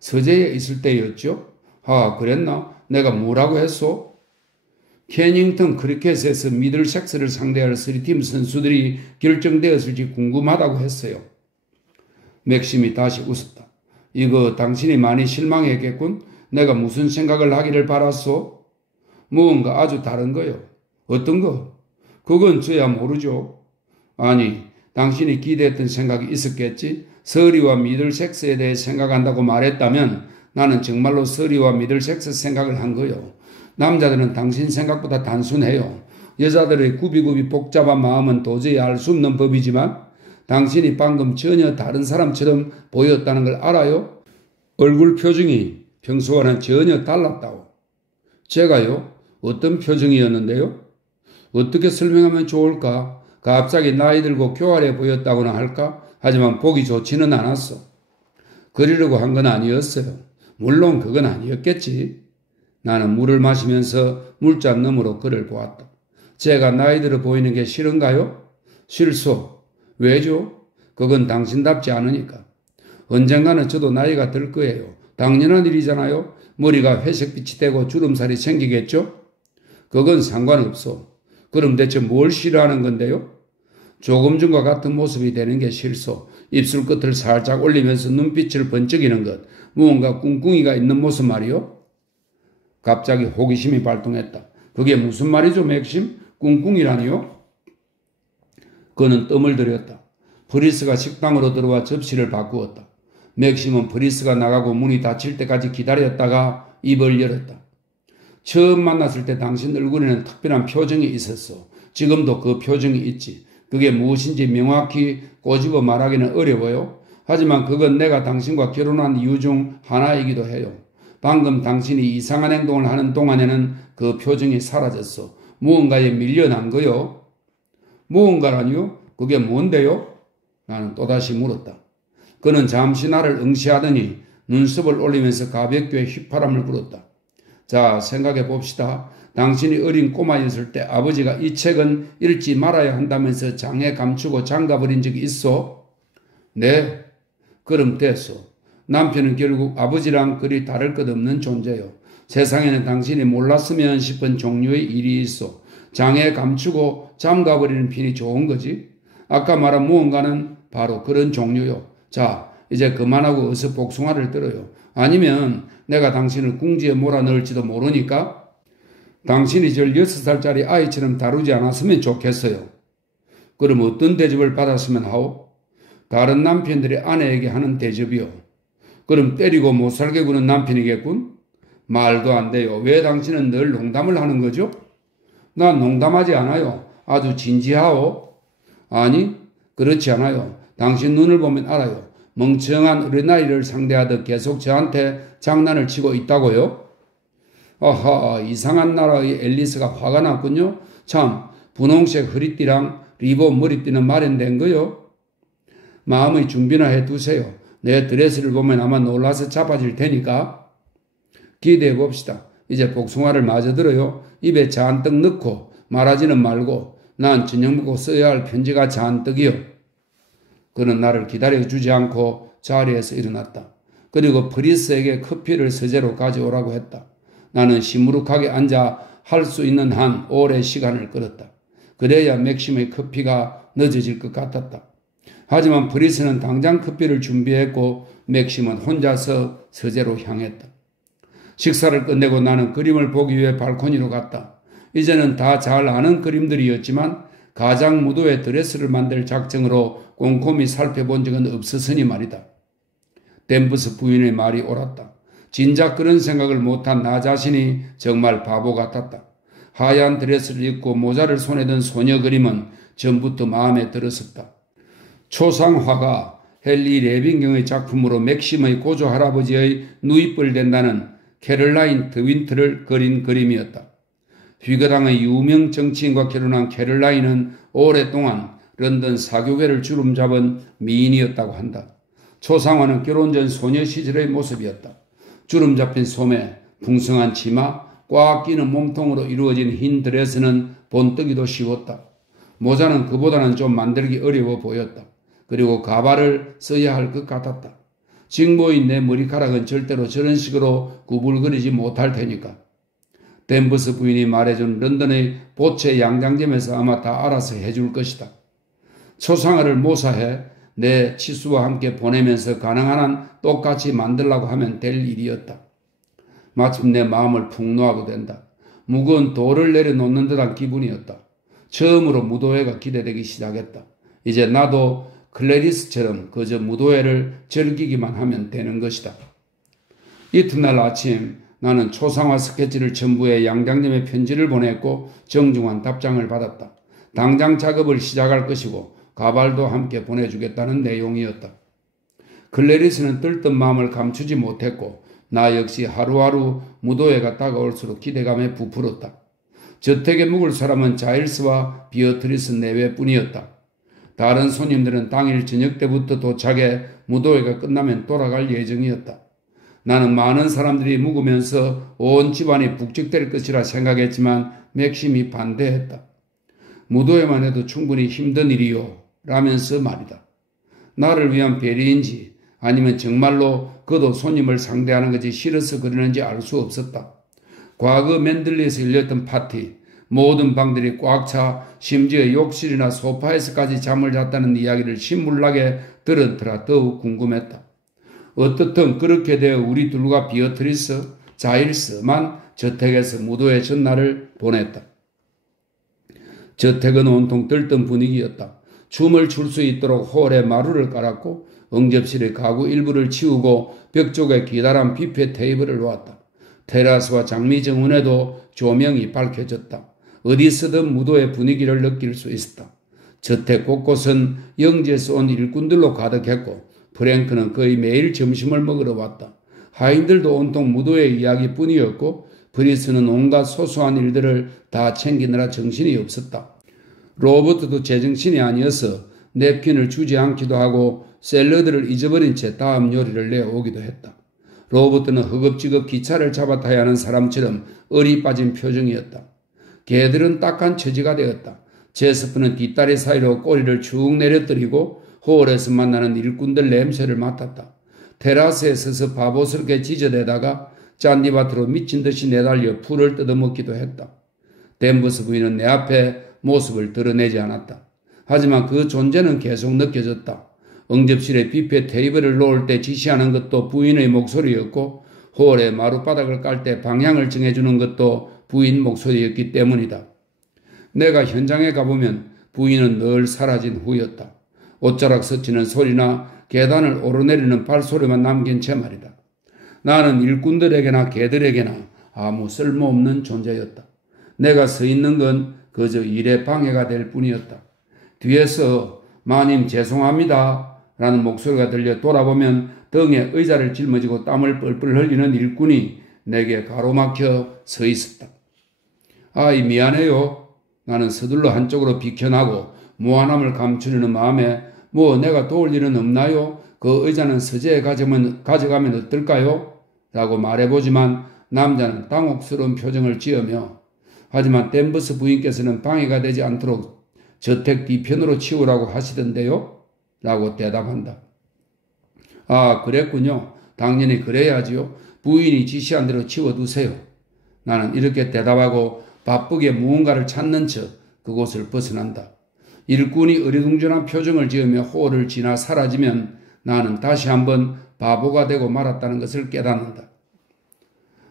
서재에 있을 때였죠? 아, 그랬나? 내가 뭐라고 했소? 캐닝턴 크리켓에서 미들섹스를 상대할 3팀 선수들이 결정되었을지 궁금하다고 했어요. 맥심이 다시 웃었다. 이거 당신이 많이 실망했겠군? 내가 무슨 생각을 하기를 바랐소? 무언가 아주 다른 거요. 어떤 거? 그건 저야 모르죠. 아니, 당신이 기대했던 생각이 있었겠지? 서리와 미들섹스에 대해 생각한다고 말했다면 나는 정말로 서리와 미들섹스 생각을 한 거요. 남자들은 당신 생각보다 단순해요. 여자들의 굽이굽이 복잡한 마음은 도저히 알 수 없는 법이지만 당신이 방금 전혀 다른 사람처럼 보였다는 걸 알아요? 얼굴 표정이 평소와는 전혀 달랐다고. 제가요? 어떤 표정이었는데요? 어떻게 설명하면 좋을까? 갑자기 나이 들고 교활해 보였다고나 할까? 하지만 보기 좋지는 않았어. 그리려고 한 건 아니었어요. 물론 그건 아니었겠지. 나는 물을 마시면서 물잔 너머로 그를 보았다. 제가 나이 들어 보이는 게 싫은가요? 싫소. 왜죠? 그건 당신답지 않으니까. 언젠가는 저도 나이가 들 거예요. 당연한 일이잖아요. 머리가 회색빛이 되고 주름살이 생기겠죠? 그건 상관없어. 그럼 대체 뭘 싫어하는 건데요? 조금 전과 같은 모습이 되는 게 싫소. 입술 끝을 살짝 올리면서 눈빛을 번쩍이는 것. 무언가 꿍꿍이가 있는 모습 말이요. 갑자기 호기심이 발동했다. 그게 무슨 말이죠, 맥심? 꿍꿍이라니요? 그는 뜸을 들였다. 프리스가 식당으로 들어와 접시를 바꾸었다. 맥심은 프리스가 나가고 문이 닫힐 때까지 기다렸다가 입을 열었다. 처음 만났을 때 당신 얼굴에는 특별한 표정이 있었어. 지금도 그 표정이 있지. 그게 무엇인지 명확히 꼬집어 말하기는 어려워요. 하지만 그건 내가 당신과 결혼한 이유 중 하나이기도 해요. 방금 당신이 이상한 행동을 하는 동안에는 그 표정이 사라졌어. 무언가에 밀려난 거요. 무언가라니요? 그게 뭔데요? 나는 또다시 물었다. 그는 잠시 나를 응시하더니 눈썹을 올리면서 가볍게 휘파람을 불었다. 자, 생각해 봅시다. 당신이 어린 꼬마였을 때 아버지가 이 책은 읽지 말아야 한다면서 장에 감추고 장가버린 적이 있어? 네. 그럼 됐어. 남편은 결국 아버지랑 그리 다를 것 없는 존재요. 세상에는 당신이 몰랐으면 싶은 종류의 일이 있어. 장에 감추고 잠가버리는 편이 좋은 거지. 아까 말한 무언가는 바로 그런 종류요. 자, 이제 그만하고 어서 복숭아를 들어요. 아니면 내가 당신을 궁지에 몰아넣을지도 모르니까 당신이 절 6살짜리 아이처럼 다루지 않았으면 좋겠어요. 그럼 어떤 대접을 받았으면 하오? 다른 남편들이 아내에게 하는 대접이요. 그럼 때리고 못 살게 구는 남편이겠군? 말도 안 돼요. 왜 당신은 늘 농담을 하는 거죠? 난 농담하지 않아요. 아주 진지하오. 아니, 그렇지 않아요. 당신 눈을 보면 알아요. 멍청한 어린아이를 상대하듯 계속 저한테 장난을 치고 있다고요? 아하, 이상한 나라의 앨리스가 화가 났군요. 참, 분홍색 허리띠랑 리본 머리띠는 마련된 거요. 마음의 준비나 해두세요. 내 드레스를 보면 아마 놀라서 자빠질 테니까. 기대해 봅시다. 이제 복숭아를 마저 들어요. 입에 잔뜩 넣고 말하지는 말고 난 저녁 먹고 써야 할 편지가 잔뜩이요. 그는 나를 기다려주지 않고 자리에서 일어났다. 그리고 프리스에게 커피를 서재로 가져오라고 했다. 나는 시무룩하게 앉아 할 수 있는 한 오래 시간을 끌었다. 그래야 맥심의 커피가 늦어질 것 같았다. 하지만 프리스는 당장 커피를 준비했고 맥심은 혼자서 서재로 향했다. 식사를 끝내고 나는 그림을 보기 위해 발코니로 갔다. 이제는 다 잘 아는 그림들이었지만 가장 무도의 드레스를 만들 작정으로 꼼꼼히 살펴본 적은 없었으니 말이다. 댐브스 부인의 말이 옳았다. 진작 그런 생각을 못한 나 자신이 정말 바보 같았다. 하얀 드레스를 입고 모자를 손에 든 소녀 그림은 전부터 마음에 들었었다. 초상화가 헨리 레빙경의 작품으로 맥심의 고조 할아버지의 누이뻘 된다는 캐럴라인 드윈트를 그린 그림이었다. 휘거당의 유명 정치인과 결혼한 캐럴라인은 오랫동안 런던 사교계를 주름잡은 미인이었다고 한다. 초상화는 결혼 전 소녀 시절의 모습이었다. 주름잡힌 소매, 풍성한 치마, 꽉 끼는 몸통으로 이루어진 흰 드레스는 본뜨기도 쉬웠다. 모자는 그보다는 좀 만들기 어려워 보였다. 그리고 가발을 써야 할 것 같았다. 직모인 내 머리카락은 절대로 저런 식으로 구불거리지 못할 테니까. 댄버스 부인이 말해준 런던의 보체 양장점에서 아마 다 알아서 해줄 것이다. 초상화를 모사해 내 치수와 함께 보내면서 가능한 한 똑같이 만들라고 하면 될 일이었다. 마침 내 마음을 풍노하고 된다. 무거운 돌을 내려놓는 듯한 기분이었다. 처음으로 무도회가 기대되기 시작했다. 이제 나도 클래리스처럼 그저 무도회를 즐기기만 하면 되는 것이다. 이튿날 아침 나는 초상화 스케치를 첨부해 양장점에 편지를 보냈고 정중한 답장을 받았다. 당장 작업을 시작할 것이고 가발도 함께 보내주겠다는 내용이었다. 클래리스는 들뜬 마음을 감추지 못했고 나 역시 하루하루 무도회가 다가올수록 기대감에 부풀었다. 저택에 묵을 사람은 자일스와 비어트리스 내외뿐이었다. 다른 손님들은 당일 저녁 때부터 도착해 무도회가 끝나면 돌아갈 예정이었다. 나는 많은 사람들이 묵으면서 온 집안이 북적될 것이라 생각했지만 맥심이 반대했다. 무도회만 해도 충분히 힘든 일이요 라면서 말이다. 나를 위한 배려인지 아니면 정말로 그도 손님을 상대하는 것이 싫어서 그러는지 알 수 없었다. 과거 맨들리에서 열렸던 파티, 모든 방들이 꽉 차 심지어 욕실이나 소파에서까지 잠을 잤다는 이야기를 신물나게 들은 터라 더욱 궁금했다. 어떻든 그렇게 되어 우리 둘과 비어트리스, 자일스만 저택에서 무도회 전날을 보냈다. 저택은 온통 들뜬 분위기였다. 춤을 출 수 있도록 홀에 마루를 깔았고 응접실의 가구 일부를 치우고 벽 쪽에 기다란 뷔페 테이블을 놓았다. 테라스와 장미 정원에도 조명이 밝혀졌다. 어디서든 무도의 분위기를 느낄 수 있었다. 저택 곳곳은 영지에서 온 일꾼들로 가득했고 프랭크는 거의 매일 점심을 먹으러 왔다. 하인들도 온통 무도의 이야기뿐이었고 브리스는 온갖 소소한 일들을 다 챙기느라 정신이 없었다. 로버트도 제정신이 아니어서 냅킨을 주지 않기도 하고 샐러드를 잊어버린 채 다음 요리를 내오기도 했다. 로버트는 허겁지겁 기차를 잡아 타야 하는 사람처럼 얼이 빠진 표정이었다. 개들은 딱한 처지가 되었다. 제스프는 뒷다리 사이로 꼬리를 쭉 내려뜨리고 홀에서 만나는 일꾼들 냄새를 맡았다. 테라스에 서서 바보스럽게 지저대다가 짠디밭으로 미친 듯이 내달려 풀을 뜯어먹기도 했다. 댄버스 부인은 내 앞에 모습을 드러내지 않았다. 하지만 그 존재는 계속 느껴졌다. 응접실에 뷔페 테이블을 놓을 때 지시하는 것도 부인의 목소리였고 홀에 마룻바닥을 깔 때 방향을 정해주는 것도 부인 목소리였기 때문이다. 내가 현장에 가보면 부인은 늘 사라진 후였다. 옷자락 스치는 소리나 계단을 오르내리는 발소리만 남긴 채 말이다. 나는 일꾼들에게나 개들에게나 아무 쓸모없는 존재였다. 내가 서 있는 건 그저 일의 방해가 될 뿐이었다. 뒤에서 마님 죄송합니다 라는 목소리가 들려 돌아보면 등에 의자를 짊어지고 땀을 뻘뻘 흘리는 일꾼이 내게 가로막혀 서 있었다. 아이 미안해요. 나는 서둘러 한쪽으로 비켜나고 무안함을 감추려는 마음에 뭐 내가 도울 일은 없나요? 그 의자는 서재에 가져가면 어떨까요? 라고 말해보지만 남자는 당혹스러운 표정을 지으며 하지만 댄버스 부인께서는 방해가 되지 않도록 저택 뒤편으로 치우라고 하시던데요? 라고 대답한다. 아 그랬군요. 당연히 그래야지요. 부인이 지시한 대로 치워두세요. 나는 이렇게 대답하고 바쁘게 무언가를 찾는 척 그곳을 벗어난다. 일꾼이 어리둥절한 표정을 지으며 홀을 지나 사라지면 나는 다시 한번 바보가 되고 말았다는 것을 깨닫는다.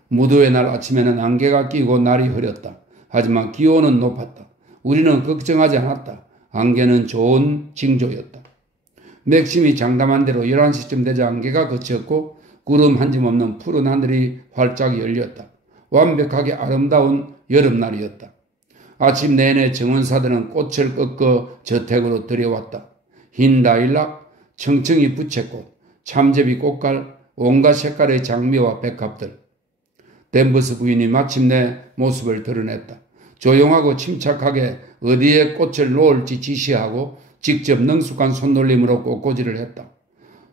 무도회 날 아침에는 안개가 끼고 날이 흐렸다. 하지만 기온은 높았다. 우리는 걱정하지 않았다. 안개는 좋은 징조였다. 맥심이 장담한 대로 11시쯤 되자 안개가 그쳤고 구름 한 점 없는 푸른 하늘이 활짝 열렸다. 완벽하게 아름다운 여름날이었다. 아침 내내 정원사들은 꽃을 꺾어 저택으로 들여왔다. 흰 라일락, 청청이 부채꽃, 참제비 꽃갈, 온갖 색깔의 장미와 백합들. 댄버스 부인이 마침내 모습을 드러냈다. 조용하고 침착하게 어디에 꽃을 놓을지 지시하고 직접 능숙한 손놀림으로 꽃꽂이를 했다.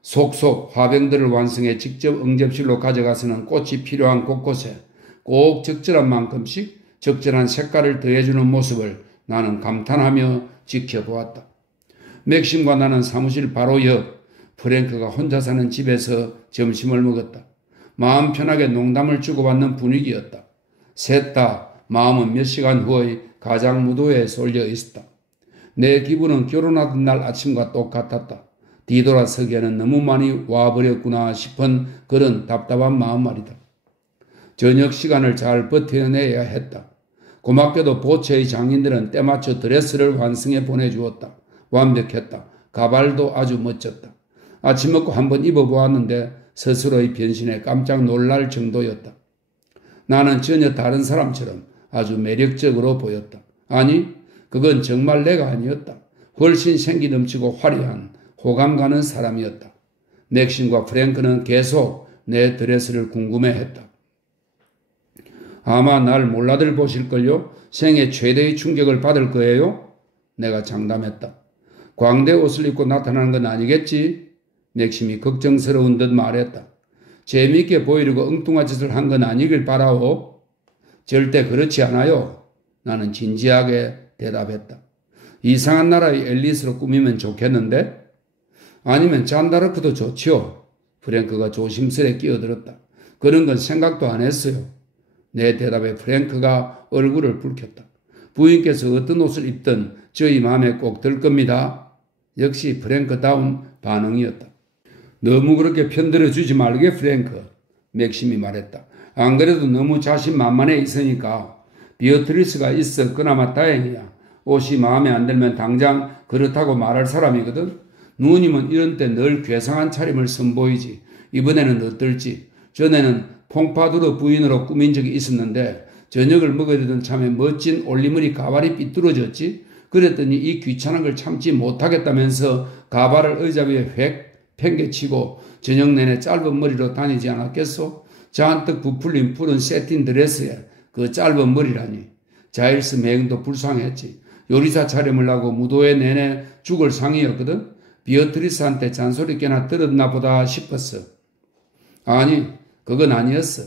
속속 화병들을 완성해 직접 응접실로 가져가서는 꽃이 필요한 곳곳에 꼭 적절한 만큼씩 적절한 색깔을 더해주는 모습을 나는 감탄하며 지켜보았다. 맥심과 나는 사무실 바로 옆 프랭크가 혼자 사는 집에서 점심을 먹었다. 마음 편하게 농담을 주고받는 분위기였다. 셋 다 마음은 몇 시간 후의 가장 무도회에 쏠려 있었다. 내 기분은 결혼하던 날 아침과 똑같았다. 뒤돌아서기에는 너무 많이 와버렸구나 싶은 그런 답답한 마음 말이다. 저녁 시간을 잘 버텨내야 했다. 고맙게도 보채의 장인들은 때맞춰 드레스를 완성해 보내주었다. 완벽했다. 가발도 아주 멋졌다. 아침 먹고 한번 입어보았는데 스스로의 변신에 깜짝 놀랄 정도였다. 나는 전혀 다른 사람처럼 아주 매력적으로 보였다. 아니, 그건 정말 내가 아니었다. 훨씬 생기 넘치고 화려한 호감 가는 사람이었다. 맥심과 프랭크는 계속 내 드레스를 궁금해했다. 아마 날 몰라들 보실걸요? 생애 최대의 충격을 받을 거예요? 내가 장담했다. 광대 옷을 입고 나타나는 건 아니겠지? 맥심이 걱정스러운 듯 말했다. 재미있게 보이려고 엉뚱한 짓을 한 건 아니길 바라오. 절대 그렇지 않아요. 나는 진지하게 대답했다. 이상한 나라의 앨리스로 꾸미면 좋겠는데? 아니면 잔다르크도 좋지요. 프랭크가 조심스레 끼어들었다. 그런 건 생각도 안 했어요. 내 대답에 프랭크가 얼굴을 붉혔다. 부인께서 어떤 옷을 입든 저희 마음에 꼭 들 겁니다. 역시 프랭크다운 반응이었다. 너무 그렇게 편들어주지 말게 프랭크. 맥심이 말했다. 안 그래도 너무 자신만만해 있으니까. 비어트리스가 있어 그나마 다행이야. 옷이 마음에 안 들면 당장 그렇다고 말할 사람이거든. 누님은 이런 때 늘 괴상한 차림을 선보이지. 이번에는 어떨지. 전에는 퐁파두르 부인으로 꾸민 적이 있었는데 저녁을 먹어야 되던 참에 멋진 올리머리 가발이 삐뚤어졌지. 그랬더니 이 귀찮은 걸 참지 못하겠다면서 가발을 의자 위에 획 팽개치고 저녁 내내 짧은 머리로 다니지 않았겠소? 잔뜩 부풀린 푸른 세틴 드레스에 그 짧은 머리라니. 자일스 매형도 불쌍했지. 요리사 차림을 하고 무도회 내내 죽을 상이었거든. 비어트리스한테 잔소리 꽤나 들었나 보다 싶었어. 아니, 그건 아니었어.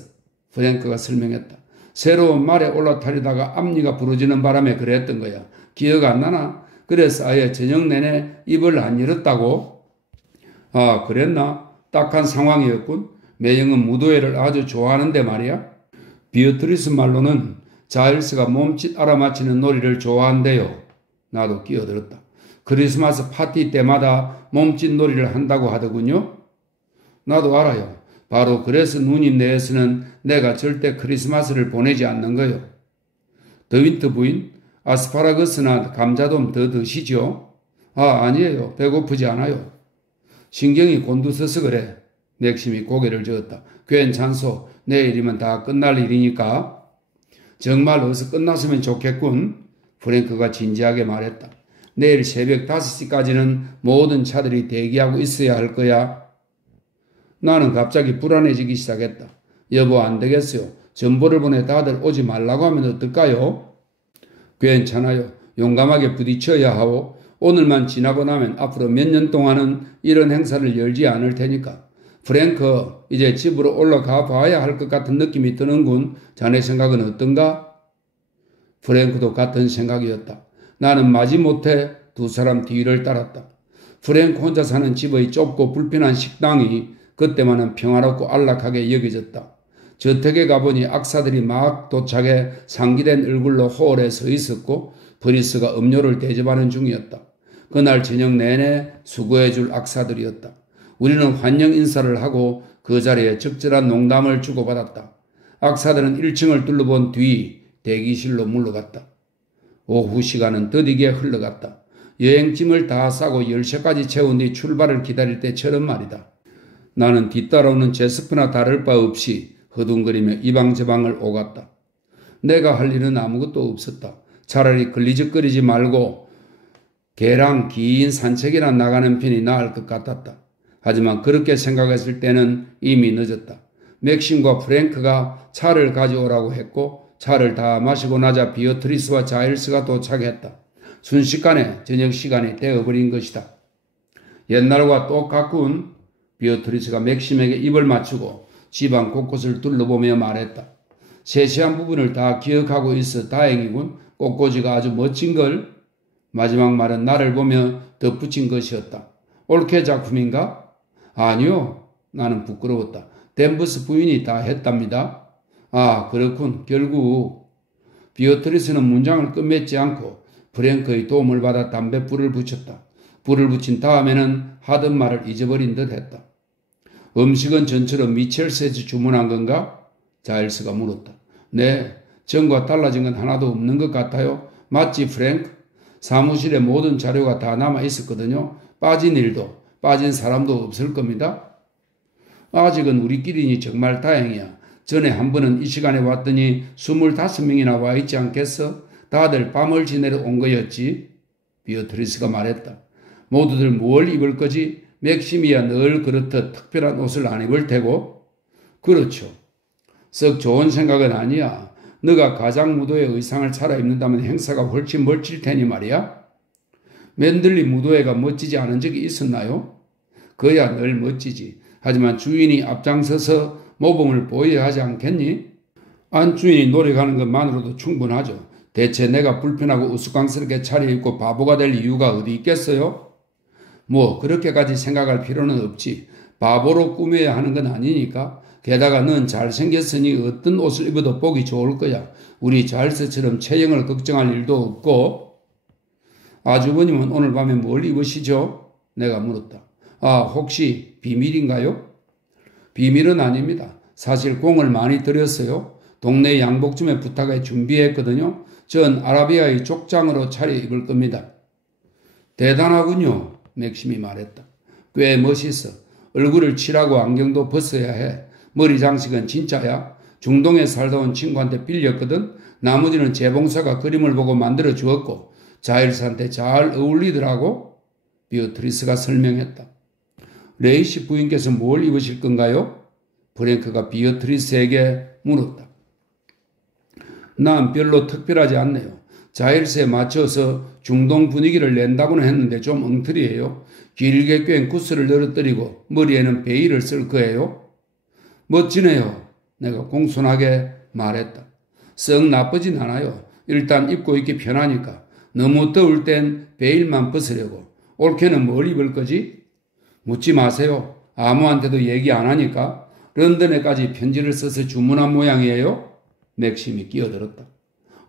프랭크가 설명했다. 새로운 말에 올라타려다가 앞니가 부러지는 바람에 그랬던 거야. 기억 안 나나? 그래서 아예 저녁 내내 입을 안 열었다고? 아, 그랬나? 딱한 상황이었군. 매형은 무도회를 아주 좋아하는데 말이야. 비어트리스 말로는 자일스가 몸짓 알아맞히는 놀이를 좋아한대요. 나도 끼어들었다. 크리스마스 파티 때마다 몸짓 놀이를 한다고 하더군요. 나도 알아요. 바로 그래서 누님 내에서는 내가 절대 크리스마스를 보내지 않는 거요. 더윈트 부인, 아스파라거스나 감자 좀 더 드시죠? 아, 아니에요. 배고프지 않아요. 신경이 곤두서서 그래. 맥심이 고개를 저었다. 괜찮소. 내일이면 다 끝날 일이니까. 정말 어서 끝났으면 좋겠군. 프랭크가 진지하게 말했다. 내일 새벽 5시까지는 모든 차들이 대기하고 있어야 할 거야. 나는 갑자기 불안해지기 시작했다. 여보, 안 되겠어요. 전보를 보내 다들 오지 말라고 하면 어떨까요? 괜찮아요. 용감하게 부딪혀야 하고 오늘만 지나고 나면 앞으로 몇 년 동안은 이런 행사를 열지 않을 테니까. 프랭크, 이제 집으로 올라가 봐야 할 것 같은 느낌이 드는군. 자네 생각은 어떤가? 프랭크도 같은 생각이었다. 나는 마지못해 두 사람 뒤를 따랐다. 프랭크 혼자 사는 집의 좁고 불편한 식당이 그때만은 평화롭고 안락하게 여겨졌다. 저택에 가보니 악사들이 막 도착해 상기된 얼굴로 홀에 서 있었고 브리스가 음료를 대접하는 중이었다. 그날 저녁 내내 수고해줄 악사들이었다. 우리는 환영 인사를 하고 그 자리에 적절한 농담을 주고받았다. 악사들은 1층을 둘러본 뒤 대기실로 물러갔다. 오후 시간은 더디게 흘러갔다. 여행짐을 다 싸고 열쇠까지 채운 뒤 출발을 기다릴 때처럼 말이다. 나는 뒤따라오는 제스프나 다를 바 없이 허둥거리며 이방저방을 오갔다. 내가 할 일은 아무것도 없었다. 차라리 걸리적거리지 말고 개랑 긴 산책이나 나가는 편이 나을 것 같았다. 하지만 그렇게 생각했을 때는 이미 늦었다. 맥심과 프랭크가 차를 가져오라고 했고 차를 다 마시고 나자 비어트리스와 자일스가 도착했다. 순식간에 저녁 시간이 되어버린 것이다. 옛날과 똑같군. 비어트리스가 맥심에게 입을 맞추고 집안 곳곳을 둘러보며 말했다. 세세한 부분을 다 기억하고 있어 다행이군. 꽃꽂이가 아주 멋진걸. 마지막 말은 나를 보며 덧붙인 것이었다. 올케 작품인가? 아니요. 나는 부끄러웠다. 댄버스 부인이 다 했답니다. 아, 그렇군. 결국 비어트리스는 문장을 끝맺지 않고 프랭크의 도움을 받아 담뱃불을 붙였다. 불을 붙인 다음에는 하던 말을 잊어버린 듯 했다. 음식은 전처럼 미첼스에서 주문한 건가? 자일스가 물었다. 네, 전과 달라진 건 하나도 없는 것 같아요. 맞지, 프랭크? 사무실에 모든 자료가 다 남아 있었거든요. 빠진 일도, 빠진 사람도 없을 겁니다. 아직은 우리끼리니 정말 다행이야. 전에 한 번은 이 시간에 왔더니 25명이나 와 있지 않겠어? 다들 밤을 지내러 온 거였지. 비어트리스가 말했다. 모두들 뭘 입을 거지? 맥심이야 늘 그렇듯 특별한 옷을 안 입을 테고. 그렇죠. 썩 좋은 생각은 아니야. 너가 가장 무도회 의상을 차려입는다면 행사가 훨씬 멋질 테니 말이야. 맨들리 무도회가 멋지지 않은 적이 있었나요? 그야 늘 멋지지. 하지만 주인이 앞장서서 모범을 보여야 하지 않겠니? 안주인이 노력하는 것만으로도 충분하죠. 대체 내가 불편하고 우스꽝스럽게 차려입고 바보가 될 이유가 어디 있겠어요? 뭐 그렇게까지 생각할 필요는 없지. 바보로 꾸며야 하는 건 아니니까. 게다가 넌 잘생겼으니 어떤 옷을 입어도 보기 좋을 거야. 우리 자일스처럼 체형을 걱정할 일도 없고. 아주버님은 오늘 밤에 뭘 입으시죠? 내가 물었다. 아, 혹시 비밀인가요? 비밀은 아닙니다. 사실 공을 많이 들였어요. 동네 양복점에 부탁해 준비했거든요. 전 아라비아의 족장으로 차려입을 겁니다. 대단하군요. 맥심이 말했다. 꽤 멋있어. 얼굴을 칠하고 안경도 벗어야 해. 머리 장식은 진짜야. 중동에 살다 온 친구한테 빌렸거든. 나머지는 재봉사가 그림을 보고 만들어 주었고 자일스한테 잘 어울리더라고. 비어트리스가 설명했다. 레이시 부인께서 뭘 입으실 건가요? 프랭크가 비어트리스에게 물었다. 난 별로 특별하지 않네요. 자일스에 맞춰서 중동 분위기를 낸다고는 했는데 좀 엉터리예요. 길게 꿰인 구스를 늘어뜨리고 머리에는 베일을 쓸 거예요. 멋지네요. 내가 공손하게 말했다. 썩 나쁘진 않아요. 일단 입고 있기 편하니까. 너무 더울 땐 베일만 벗으려고. 올케는 뭘 입을 거지? 묻지 마세요. 아무한테도 얘기 안 하니까. 런던에까지 편지를 써서 주문한 모양이에요. 맥심이 끼어들었다.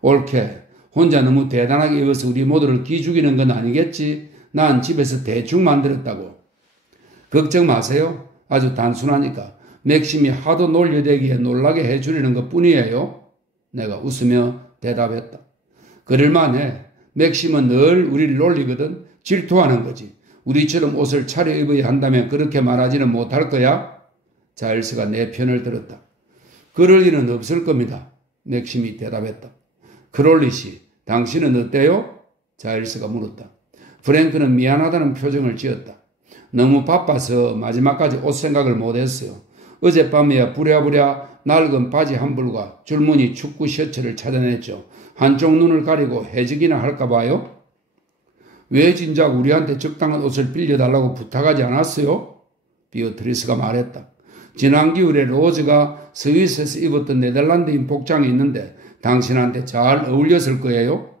올케, 혼자 너무 대단하게 입어서 우리 모두를 기죽이는 건 아니겠지? 난 집에서 대충 만들었다고. 걱정 마세요. 아주 단순하니까. 맥심이 하도 놀려대기에 놀라게 해주려는 것 뿐이에요. 내가 웃으며 대답했다. 그럴만해. 맥심은 늘 우리를 놀리거든. 질투하는 거지. 우리처럼 옷을 차려입어야 한다면 그렇게 말하지는 못할 거야. 자일스가 내 편을 들었다. 그럴 일은 없을 겁니다. 맥심이 대답했다. 크롤리씨, 당신은 어때요? 자일스가 물었다. 프랭크는 미안하다는 표정을 지었다. 너무 바빠서 마지막까지 옷 생각을 못했어요. 어젯밤에야 부랴부랴 낡은 바지 한 벌과 줄무늬 축구 셔츠를 찾아냈죠. 한쪽 눈을 가리고 해적이나 할까 봐요. 왜 진작 우리한테 적당한 옷을 빌려달라고 부탁하지 않았어요? 비어트리스가 말했다. 지난 겨울에 로즈가 스위스에서 입었던 네덜란드인 복장이 있는데 당신한테 잘 어울렸을 거예요.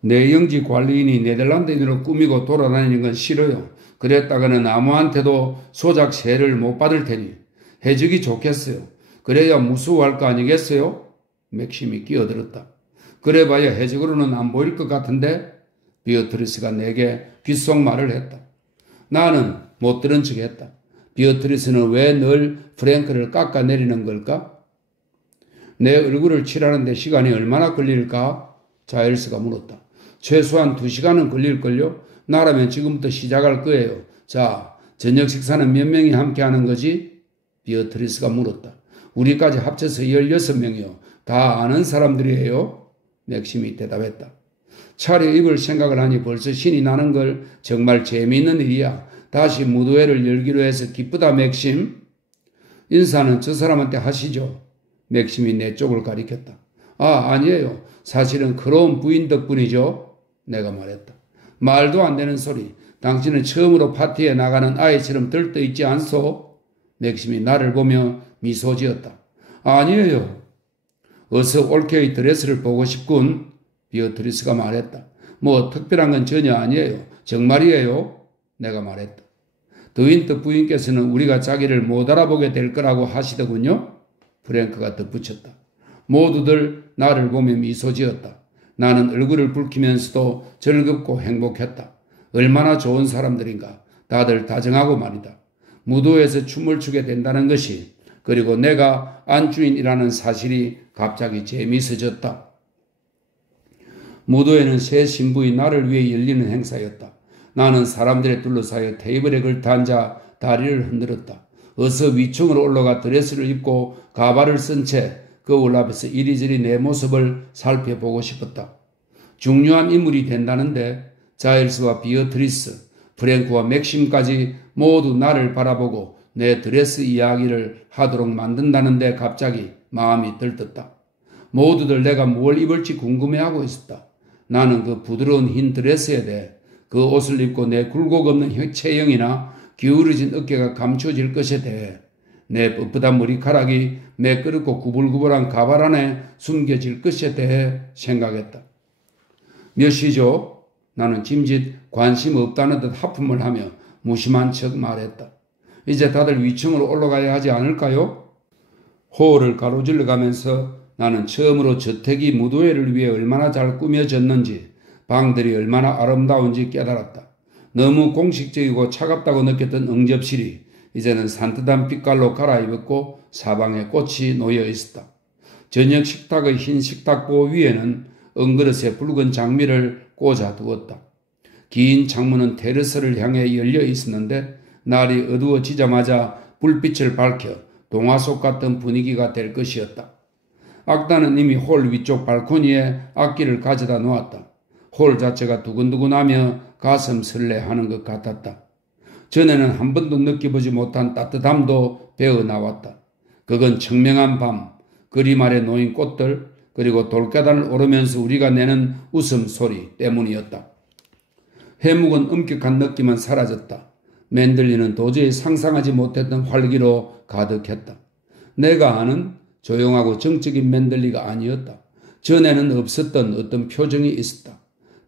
내영지 관리인이 네덜란드인으로 꾸미고 돌아다니는 건 싫어요. 그랬다가는 아무한테도 소작 세를 못 받을 테니 해적이 좋겠어요. 그래야 무서워할 거 아니겠어요? 맥심이 끼어들었다. 그래봐야 해적으로는 안 보일 것 같은데? 비어트리스가 내게 귓속말을 했다. 나는 못 들은 척 했다. 비어트리스는 왜 늘 프랭크를 깎아내리는 걸까? 내 얼굴을 칠하는데 시간이 얼마나 걸릴까? 자일스가 물었다. 최소한 2시간은 걸릴걸요? 나라면 지금부터 시작할 거예요. 자, 저녁 식사는 몇 명이 함께 하는 거지? 비어트리스가 물었다. 우리까지 합쳐서 16명이요. 다 아는 사람들이에요. 맥심이 대답했다. 차려입을 생각을 하니 벌써 신이 나는 걸. 정말 재미있는 일이야. 다시 무도회를 열기로 해서 기쁘다 맥심. 인사는 저 사람한테 하시죠. 맥심이 내 쪽을 가리켰다. 아, 아니에요. 사실은 크로운 부인 덕분이죠. 내가 말했다. 말도 안 되는 소리. 당신은 처음으로 파티에 나가는 아이처럼 들떠있지 않소? 맥심이 나를 보며 미소 지었다. 아니에요. 어서 올케의 드레스를 보고 싶군. 비어트리스가 말했다. 뭐 특별한 건 전혀 아니에요. 정말이에요. 내가 말했다. 더윈트 부인께서는 우리가 자기를 못 알아보게 될 거라고 하시더군요. 프랭크가 덧붙였다. 모두들 나를 보며 미소 지었다. 나는 얼굴을 붉히면서도 즐겁고 행복했다. 얼마나 좋은 사람들인가. 다들 다정하고 말이다. 무도에서 춤을 추게 된다는 것이, 그리고 내가 안주인이라는 사실이 갑자기 재미있어졌다. 무도에는 새 신부의 나를 위해 열리는 행사였다. 나는 사람들에 둘러싸여 테이블에 걸터 앉아 다리를 흔들었다. 어서 위층으로 올라가 드레스를 입고 가발을 쓴 채 거울 앞에서 이리저리 내 모습을 살펴보고 싶었다. 중요한 인물이 된다는데 자일스와 비어트리스, 프랭크와 맥심까지 모두 나를 바라보고 내 드레스 이야기를 하도록 만든다는데 갑자기 마음이 들떴다. 모두들 내가 뭘 입을지 궁금해하고 있었다. 나는 그 부드러운 흰 드레스에 대해, 그 옷을 입고 내 굴곡 없는 체형이나 기울어진 어깨가 감춰질 것에 대해, 내 뻣뻣한 머리카락이 매끄럽고 구불구불한 가발 안에 숨겨질 것에 대해 생각했다. 몇 시죠? 나는 짐짓 관심 없다는 듯 하품을 하며 무심한 척 말했다. 이제 다들 위층으로 올라가야 하지 않을까요? 홀을 가로질러 가면서 나는 처음으로 저택이 무도회를 위해 얼마나 잘 꾸며졌는지, 방들이 얼마나 아름다운지 깨달았다. 너무 공식적이고 차갑다고 느꼈던 응접실이 이제는 산뜻한 빛깔로 갈아입었고 사방에 꽃이 놓여 있었다. 저녁 식탁의 흰 식탁보 위에는 은그릇에 붉은 장미를 꽂아 두었다. 긴 창문은 테라스를 향해 열려 있었는데 날이 어두워지자마자 불빛을 밝혀 동화 속 같은 분위기가 될 것이었다. 악단은 이미 홀 위쪽 발코니에 악기를 가져다 놓았다. 홀 자체가 두근두근하며 가슴 설레하는 것 같았다. 전에는 한 번도 느껴보지 못한 따뜻함도 배어나왔다. 그건 청명한 밤, 그림 아래 놓인 꽃들, 그리고 돌계단을 오르면서 우리가 내는 웃음소리 때문이었다. 해묵은 엄격한 느낌은 사라졌다. 맨들리는 도저히 상상하지 못했던 활기로 가득했다. 내가 아는 조용하고 정적인 맨들리가 아니었다. 전에는 없었던 어떤 표정이 있었다.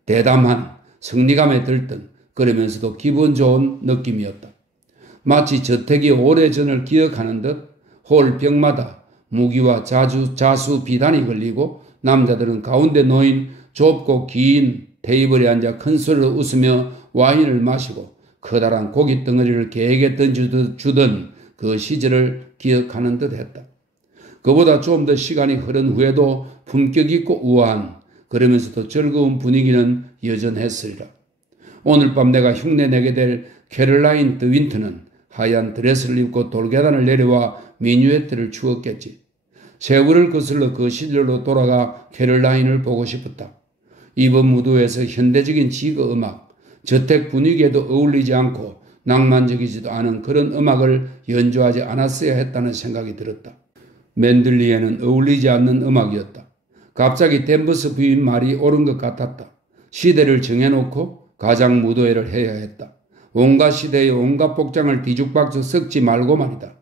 대담한, 승리감에 들뜬, 그러면서도 기분 좋은 느낌이었다. 마치 저택이 오래전을 기억하는 듯 홀 벽마다 무기와 자수 비단이 걸리고 남자들은 가운데 놓인 좁고 긴 테이블에 앉아 큰 소리로 웃으며 와인을 마시고 커다란 고기 덩어리를 개에게 던져주던 그 시절을 기억하는 듯 했다. 그보다 좀 더 시간이 흐른 후에도 품격 있고 우아한, 그러면서도 즐거운 분위기는 여전했으리라. 오늘 밤 내가 흉내내게 될 캐롤라인 더 윈터는 하얀 드레스를 입고 돌계단을 내려와 미뉴에트를 추었겠지. 세월을 거슬러 그 시절로 돌아가 캐롤라인을 보고 싶었다. 이번 무도에서 현대적인 지거 음악, 저택 분위기에도 어울리지 않고 낭만적이지도 않은 그런 음악을 연주하지 않았어야 했다는 생각이 들었다. 맨들리에는 어울리지 않는 음악이었다. 갑자기 댄버스 부인 말이 옳은 것 같았다. 시대를 정해놓고 가장 무도회를 해야 했다. 온갖 시대의 온갖 복장을 뒤죽박죽 섞지 말고 말이다.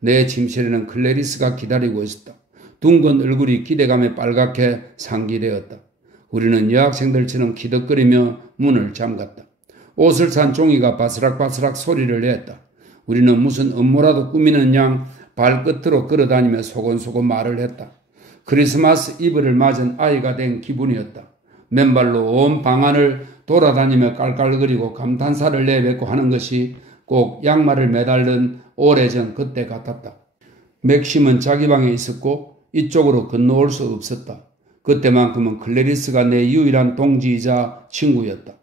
내 침실에는 클래리스가 기다리고 있었다. 둥근 얼굴이 기대감에 빨갛게 상기되었다. 우리는 여학생들처럼 키득거리며 문을 잠갔다. 옷을 산 종이가 바스락바스락 소리를 냈다. 우리는 무슨 업무라도 꾸미는 양 발끝으로 걸어다니며 소곤소곤 말을 했다. 크리스마스 이브를 맞은 아이가 된 기분이었다. 맨발로 온 방안을 돌아다니며 깔깔거리고 감탄사를 내뱉고 하는 것이 꼭 양말을 매달는 오래전 그때 같았다. 맥심은 자기 방에 있었고 이쪽으로 건너올 수 없었다. 그때만큼은 클래리스가 내 유일한 동지이자 친구였다.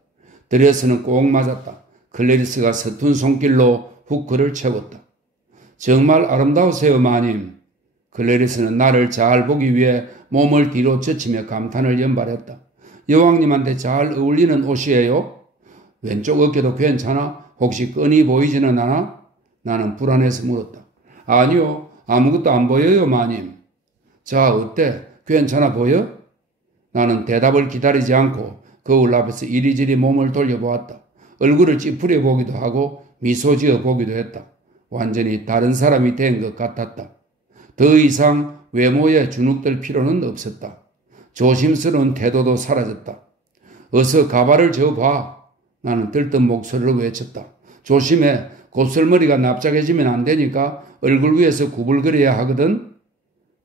드레스는 꼭 맞았다. 클래리스가 서툰 손길로 후크를 채웠다. 정말 아름다우세요, 마님. 클래리스는 나를 잘 보기 위해 몸을 뒤로 젖히며 감탄을 연발했다. 여왕님한테 잘 어울리는 옷이에요? 왼쪽 어깨도 괜찮아? 혹시 끈이 보이지는 않아? 나는 불안해서 물었다. 아니요, 아무것도 안 보여요, 마님. 자, 어때? 괜찮아 보여? 나는 대답을 기다리지 않고 거울 앞에서 이리저리 몸을 돌려보았다. 얼굴을 찌푸려 보기도 하고 미소 지어 보기도 했다. 완전히 다른 사람이 된 것 같았다. 더 이상 외모에 주눅들 필요는 없었다. 조심스러운 태도도 사라졌다. 어서 가발을 져봐. 나는 들뜬 목소리로 외쳤다. 조심해. 곱슬머리가 납작해지면 안 되니까 얼굴 위에서 구불거려야 하거든.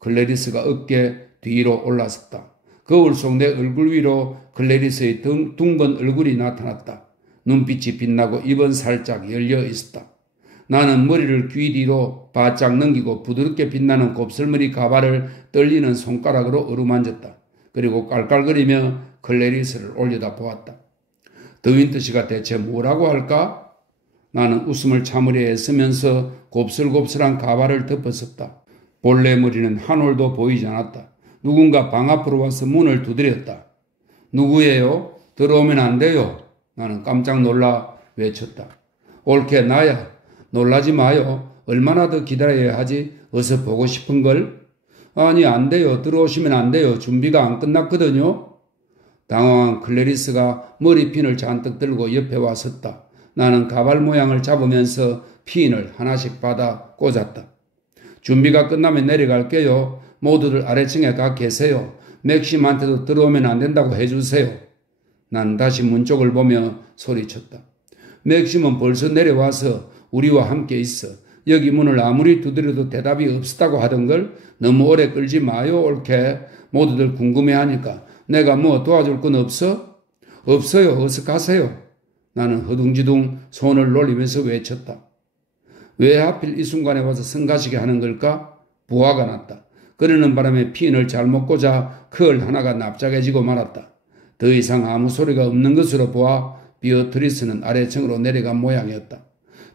클래리스가 어깨 뒤로 올라섰다. 거울 속 내 얼굴 위로 클래리스의 둥근 얼굴이 나타났다. 눈빛이 빛나고 입은 살짝 열려 있었다. 나는 머리를 귀 뒤로 바짝 넘기고 부드럽게 빛나는 곱슬머리 가발을 떨리는 손가락으로 어루만졌다. 그리고 깔깔거리며 클래리스를 올려다 보았다. 더윈터씨가 대체 뭐라고 할까? 나는 웃음을 참으려 애쓰면서 곱슬곱슬한 가발을 덮었었다. 본래 머리는 한 올도 보이지 않았다. 누군가 방 앞으로 와서 문을 두드렸다. 누구예요? 들어오면 안 돼요. 나는 깜짝 놀라 외쳤다. 옳게 나야. 놀라지 마요. 얼마나 더 기다려야 하지? 어서 보고 싶은걸? 아니 안 돼요. 들어오시면 안 돼요. 준비가 안 끝났거든요. 당황한 클래리스가 머리핀을 잔뜩 들고 옆에 와 섰다. 나는 가발 모양을 잡으면서 핀을 하나씩 받아 꽂았다. 준비가 끝나면 내려갈게요. 모두들 아래층에 가 계세요. 맥심한테도 들어오면 안 된다고 해주세요. 난 다시 문 쪽을 보며 소리쳤다. 맥심은 벌써 내려와서 우리와 함께 있어. 여기 문을 아무리 두드려도 대답이 없었다고 하던걸. 너무 오래 끌지 마요. 옳게. 모두들 궁금해하니까. 내가 뭐 도와줄 건 없어? 없어요. 어서 가세요. 나는 허둥지둥 손을 놀리면서 외쳤다. 왜 하필 이 순간에 와서 성가시게 하는 걸까? 부화가 났다. 그러는 바람에 핀을 잘못 꽂아 컬 하나가 납작해지고 말았다. 더 이상 아무 소리가 없는 것으로 보아 비어트리스는 아래층으로 내려간 모양이었다.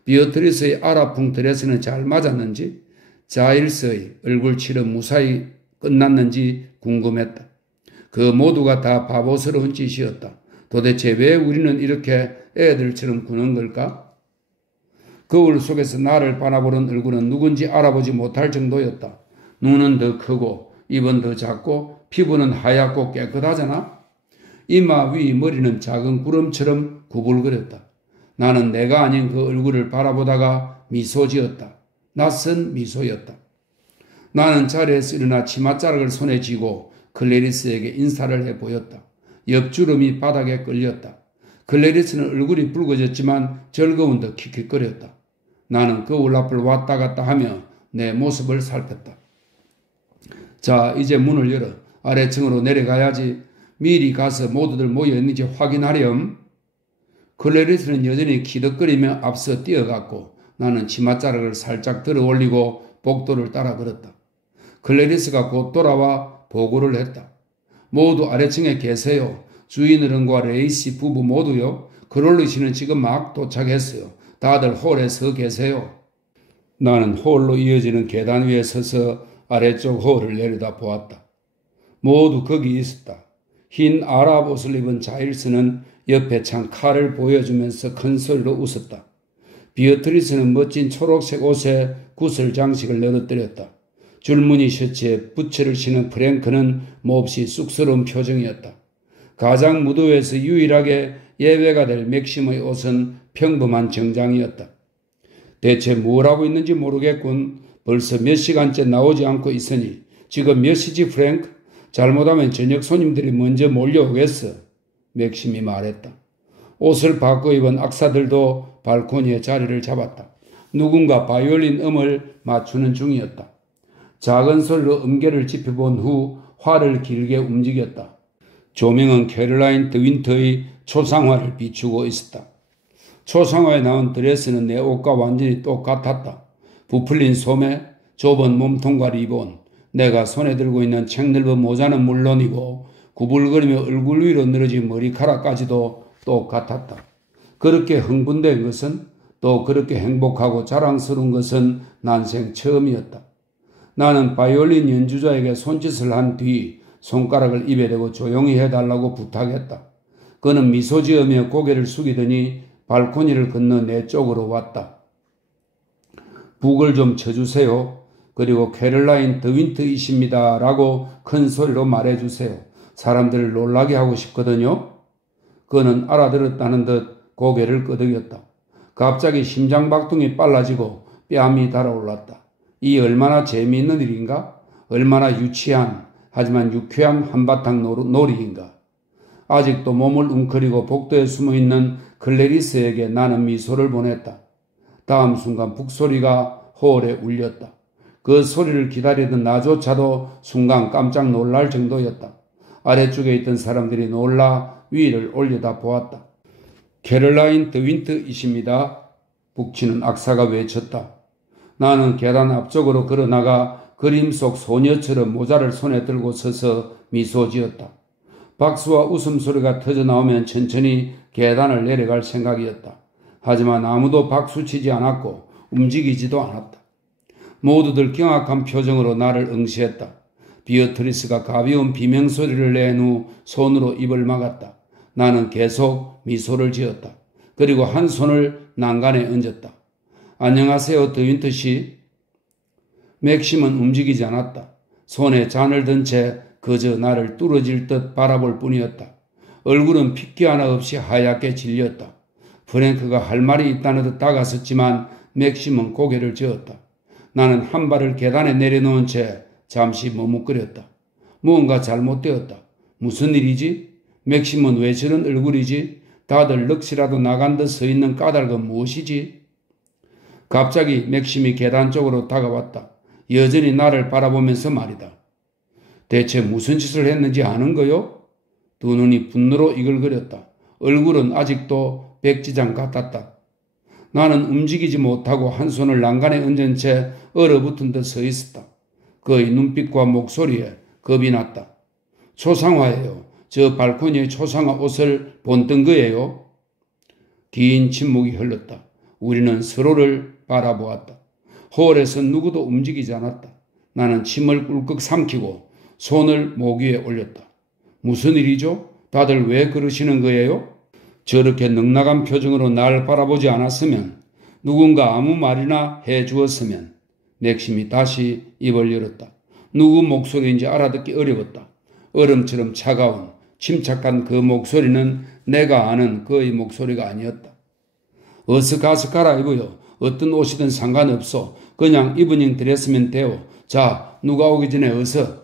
비어트리스의 아라풍 드레스는 잘 맞았는지 자일스의 얼굴칠은 무사히 끝났는지 궁금했다. 그 모두가 다 바보스러운 짓이었다. 도대체 왜 우리는 이렇게 애들처럼 구는 걸까? 거울 속에서 나를 바라보는 얼굴은 누군지 알아보지 못할 정도였다. 눈은 더 크고 입은 더 작고 피부는 하얗고 깨끗하잖아. 이마 위 머리는 작은 구름처럼 구불거렸다. 나는 내가 아닌 그 얼굴을 바라보다가 미소 지었다. 낯선 미소였다. 나는 자리에서 일어나 치맛자락을 손에 쥐고 클래리스에게 인사를 해 보였다. 옆주름이 바닥에 끌렸다. 클래리스는 얼굴이 붉어졌지만 즐거운 듯 킥킥거렸다. 나는 거울 앞을 왔다 갔다 하며 내 모습을 살폈다. 자, 이제 문을 열어. 아래층으로 내려가야지. 미리 가서 모두들 모여있는지 확인하렴. 클래리스는 여전히 키득거리며 앞서 뛰어갔고 나는 치맛자락을 살짝 들어 올리고 복도를 따라 걸었다. 클래리스가 곧 돌아와 보고를 했다. 모두 아래층에 계세요. 주인 어른과 레이시 부부 모두요. 그롤리 씨는 지금 막 도착했어요. 다들 홀에 서 계세요. 나는 홀로 이어지는 계단 위에 서서 아래쪽 홀을 내려다 보았다. 모두 거기 있었다. 흰 아랍 옷을 입은 자일스는 옆에 찬 칼을 보여주면서 큰 소리로 웃었다. 비어트리스는 멋진 초록색 옷에 구슬 장식을 내려뜨렸다. 줄무늬 셔츠에 부츠를 신은 프랭크는 몹시 쑥스러운 표정이었다. 가장 무도에서 유일하게 예외가 될 맥심의 옷은 평범한 정장이었다. 대체 뭘 하고 있는지 모르겠군. 벌써 몇 시간째 나오지 않고 있으니 지금 몇 시지 프랭크? 잘못하면 저녁 손님들이 먼저 몰려오겠어. 맥심이 말했다. 옷을 바꿔 입은 악사들도 발코니에 자리를 잡았다. 누군가 바이올린 음을 맞추는 중이었다. 작은 소리로 음계를 짚어본 후 활을 길게 움직였다. 조명은 캐롤라인 더윈터의 초상화를 비추고 있었다. 초상화에 나온 드레스는 내 옷과 완전히 똑같았다. 부풀린 소매, 좁은 몸통과 리본, 내가 손에 들고 있는 책넓은 모자는 물론이고 구불거리며 얼굴 위로 늘어진 머리카락까지도 똑같았다. 그렇게 흥분된 것은 또 그렇게 행복하고 자랑스러운 것은 난생 처음이었다. 나는 바이올린 연주자에게 손짓을 한 뒤 손가락을 입에 대고 조용히 해달라고 부탁했다. 그는 미소 지으며 고개를 숙이더니 발코니를 건너 내 쪽으로 왔다. 북을 좀 쳐주세요. 그리고 캐롤라인 더윈터이십니다. 라고 큰 소리로 말해주세요. 사람들을 놀라게 하고 싶거든요. 그는 알아들었다는 듯 고개를 끄덕였다. 갑자기 심장박동이 빨라지고 뺨이 달아올랐다. 이 얼마나 재미있는 일인가? 얼마나 유치한 하지만 유쾌한 한바탕 놀이인가? 아직도 몸을 웅크리고 복도에 숨어있는 클래리스에게 나는 미소를 보냈다. 다음 순간 북소리가 호월에 울렸다. 그 소리를 기다리던 나조차도 순간 깜짝 놀랄 정도였다. 아래쪽에 있던 사람들이 놀라 위를 올려다 보았다. 캐롤라인 드윈트이십니다. 북치는 악사가 외쳤다. 나는 계단 앞쪽으로 걸어나가 그림 속 소녀처럼 모자를 손에 들고 서서 미소 지었다. 박수와 웃음소리가 터져나오면 천천히 계단을 내려갈 생각이었다. 하지만 아무도 박수치지 않았고 움직이지도 않았다. 모두들 경악한 표정으로 나를 응시했다. 비어트리스가 가벼운 비명소리를 낸 후 손으로 입을 막았다. 나는 계속 미소를 지었다. 그리고 한 손을 난간에 얹었다. 안녕하세요, 드윈트 씨. 맥심은 움직이지 않았다. 손에 잔을 든 채 그저 나를 뚫어질 듯 바라볼 뿐이었다. 얼굴은 핏기 하나 없이 하얗게 질렸다. 프랭크가 할 말이 있다는 듯 다가섰지만 맥심은 고개를 저었다. 나는 한 발을 계단에 내려놓은 채 잠시 머뭇거렸다. 무언가 잘못되었다. 무슨 일이지? 맥심은 왜 저런 얼굴이지? 다들 넋이라도 나간 듯 서 있는 까닭은 무엇이지? 갑자기 맥심이 계단 쪽으로 다가왔다. 여전히 나를 바라보면서 말이다. 대체 무슨 짓을 했는지 아는 거요? 두 눈이 분노로 이글거렸다. 얼굴은 아직도 백지장 같았다. 나는 움직이지 못하고 한 손을 난간에 얹은 채 얼어붙은 듯 서 있었다. 그의 눈빛과 목소리에 겁이 났다. 초상화예요. 저 발코니에 초상화 옷을 본뜬 거예요. 긴 침묵이 흘렀다. 우리는 서로를 바라보았다. 홀에서 누구도 움직이지 않았다. 나는 침을 꿀꺽 삼키고 손을 목 위에 올렸다. 무슨 일이죠? 다들 왜 그러시는 거예요? 저렇게 넉나간 표정으로 날 바라보지 않았으면, 누군가 아무 말이나 해주었으면. 맥심이 다시 입을 열었다. 누구 목소리인지 알아듣기 어려웠다. 얼음처럼 차가운 침착한 그 목소리는 내가 아는 그의 목소리가 아니었다. 어서 가서 갈아입어요. 어떤 옷이든 상관없어. 그냥 이브닝 드레스면 돼요. 자, 누가 오기 전에 어서.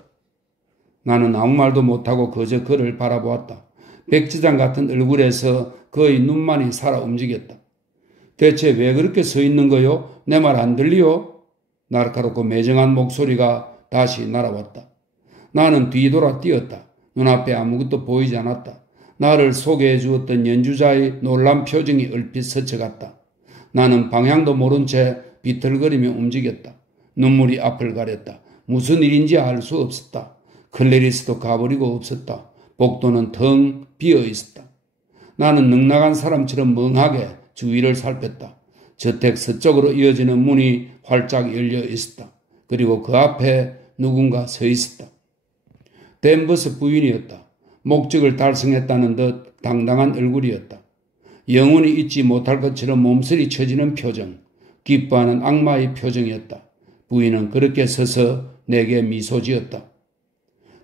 나는 아무 말도 못하고 그저 그를 바라보았다. 백지장 같은 얼굴에서 그의 눈만이 살아 움직였다. 대체 왜 그렇게 서 있는 거요? 내 말 안 들리요? 날카롭고 매정한 목소리가 다시 날아왔다. 나는 뒤돌아 뛰었다. 눈앞에 아무것도 보이지 않았다. 나를 소개해 주었던 연주자의 놀란 표정이 얼핏 스쳐갔다. 나는 방향도 모른 채 비틀거리며 움직였다. 눈물이 앞을 가렸다. 무슨 일인지 알 수 없었다. 클래리스도 가버리고 없었다. 복도는 텅 비어 있었다. 나는 넉나간 사람처럼 멍하게 주위를 살폈다. 저택 서쪽으로 이어지는 문이 활짝 열려 있었다. 그리고 그 앞에 누군가 서 있었다. 댄버스 부인이었다. 목적을 달성했다는 듯 당당한 얼굴이었다. 영원히 잊지 못할 것처럼 몸서리 쳐지는 표정, 기뻐하는 악마의 표정이었다. 부인은 그렇게 서서 내게 미소 지었다.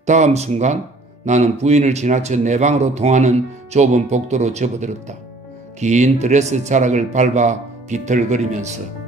다음 순간 나는 부인을 지나쳐 내 방으로 통하는 좁은 복도로 접어들었다. 긴 드레스 자락을 밟아 비틀거리면서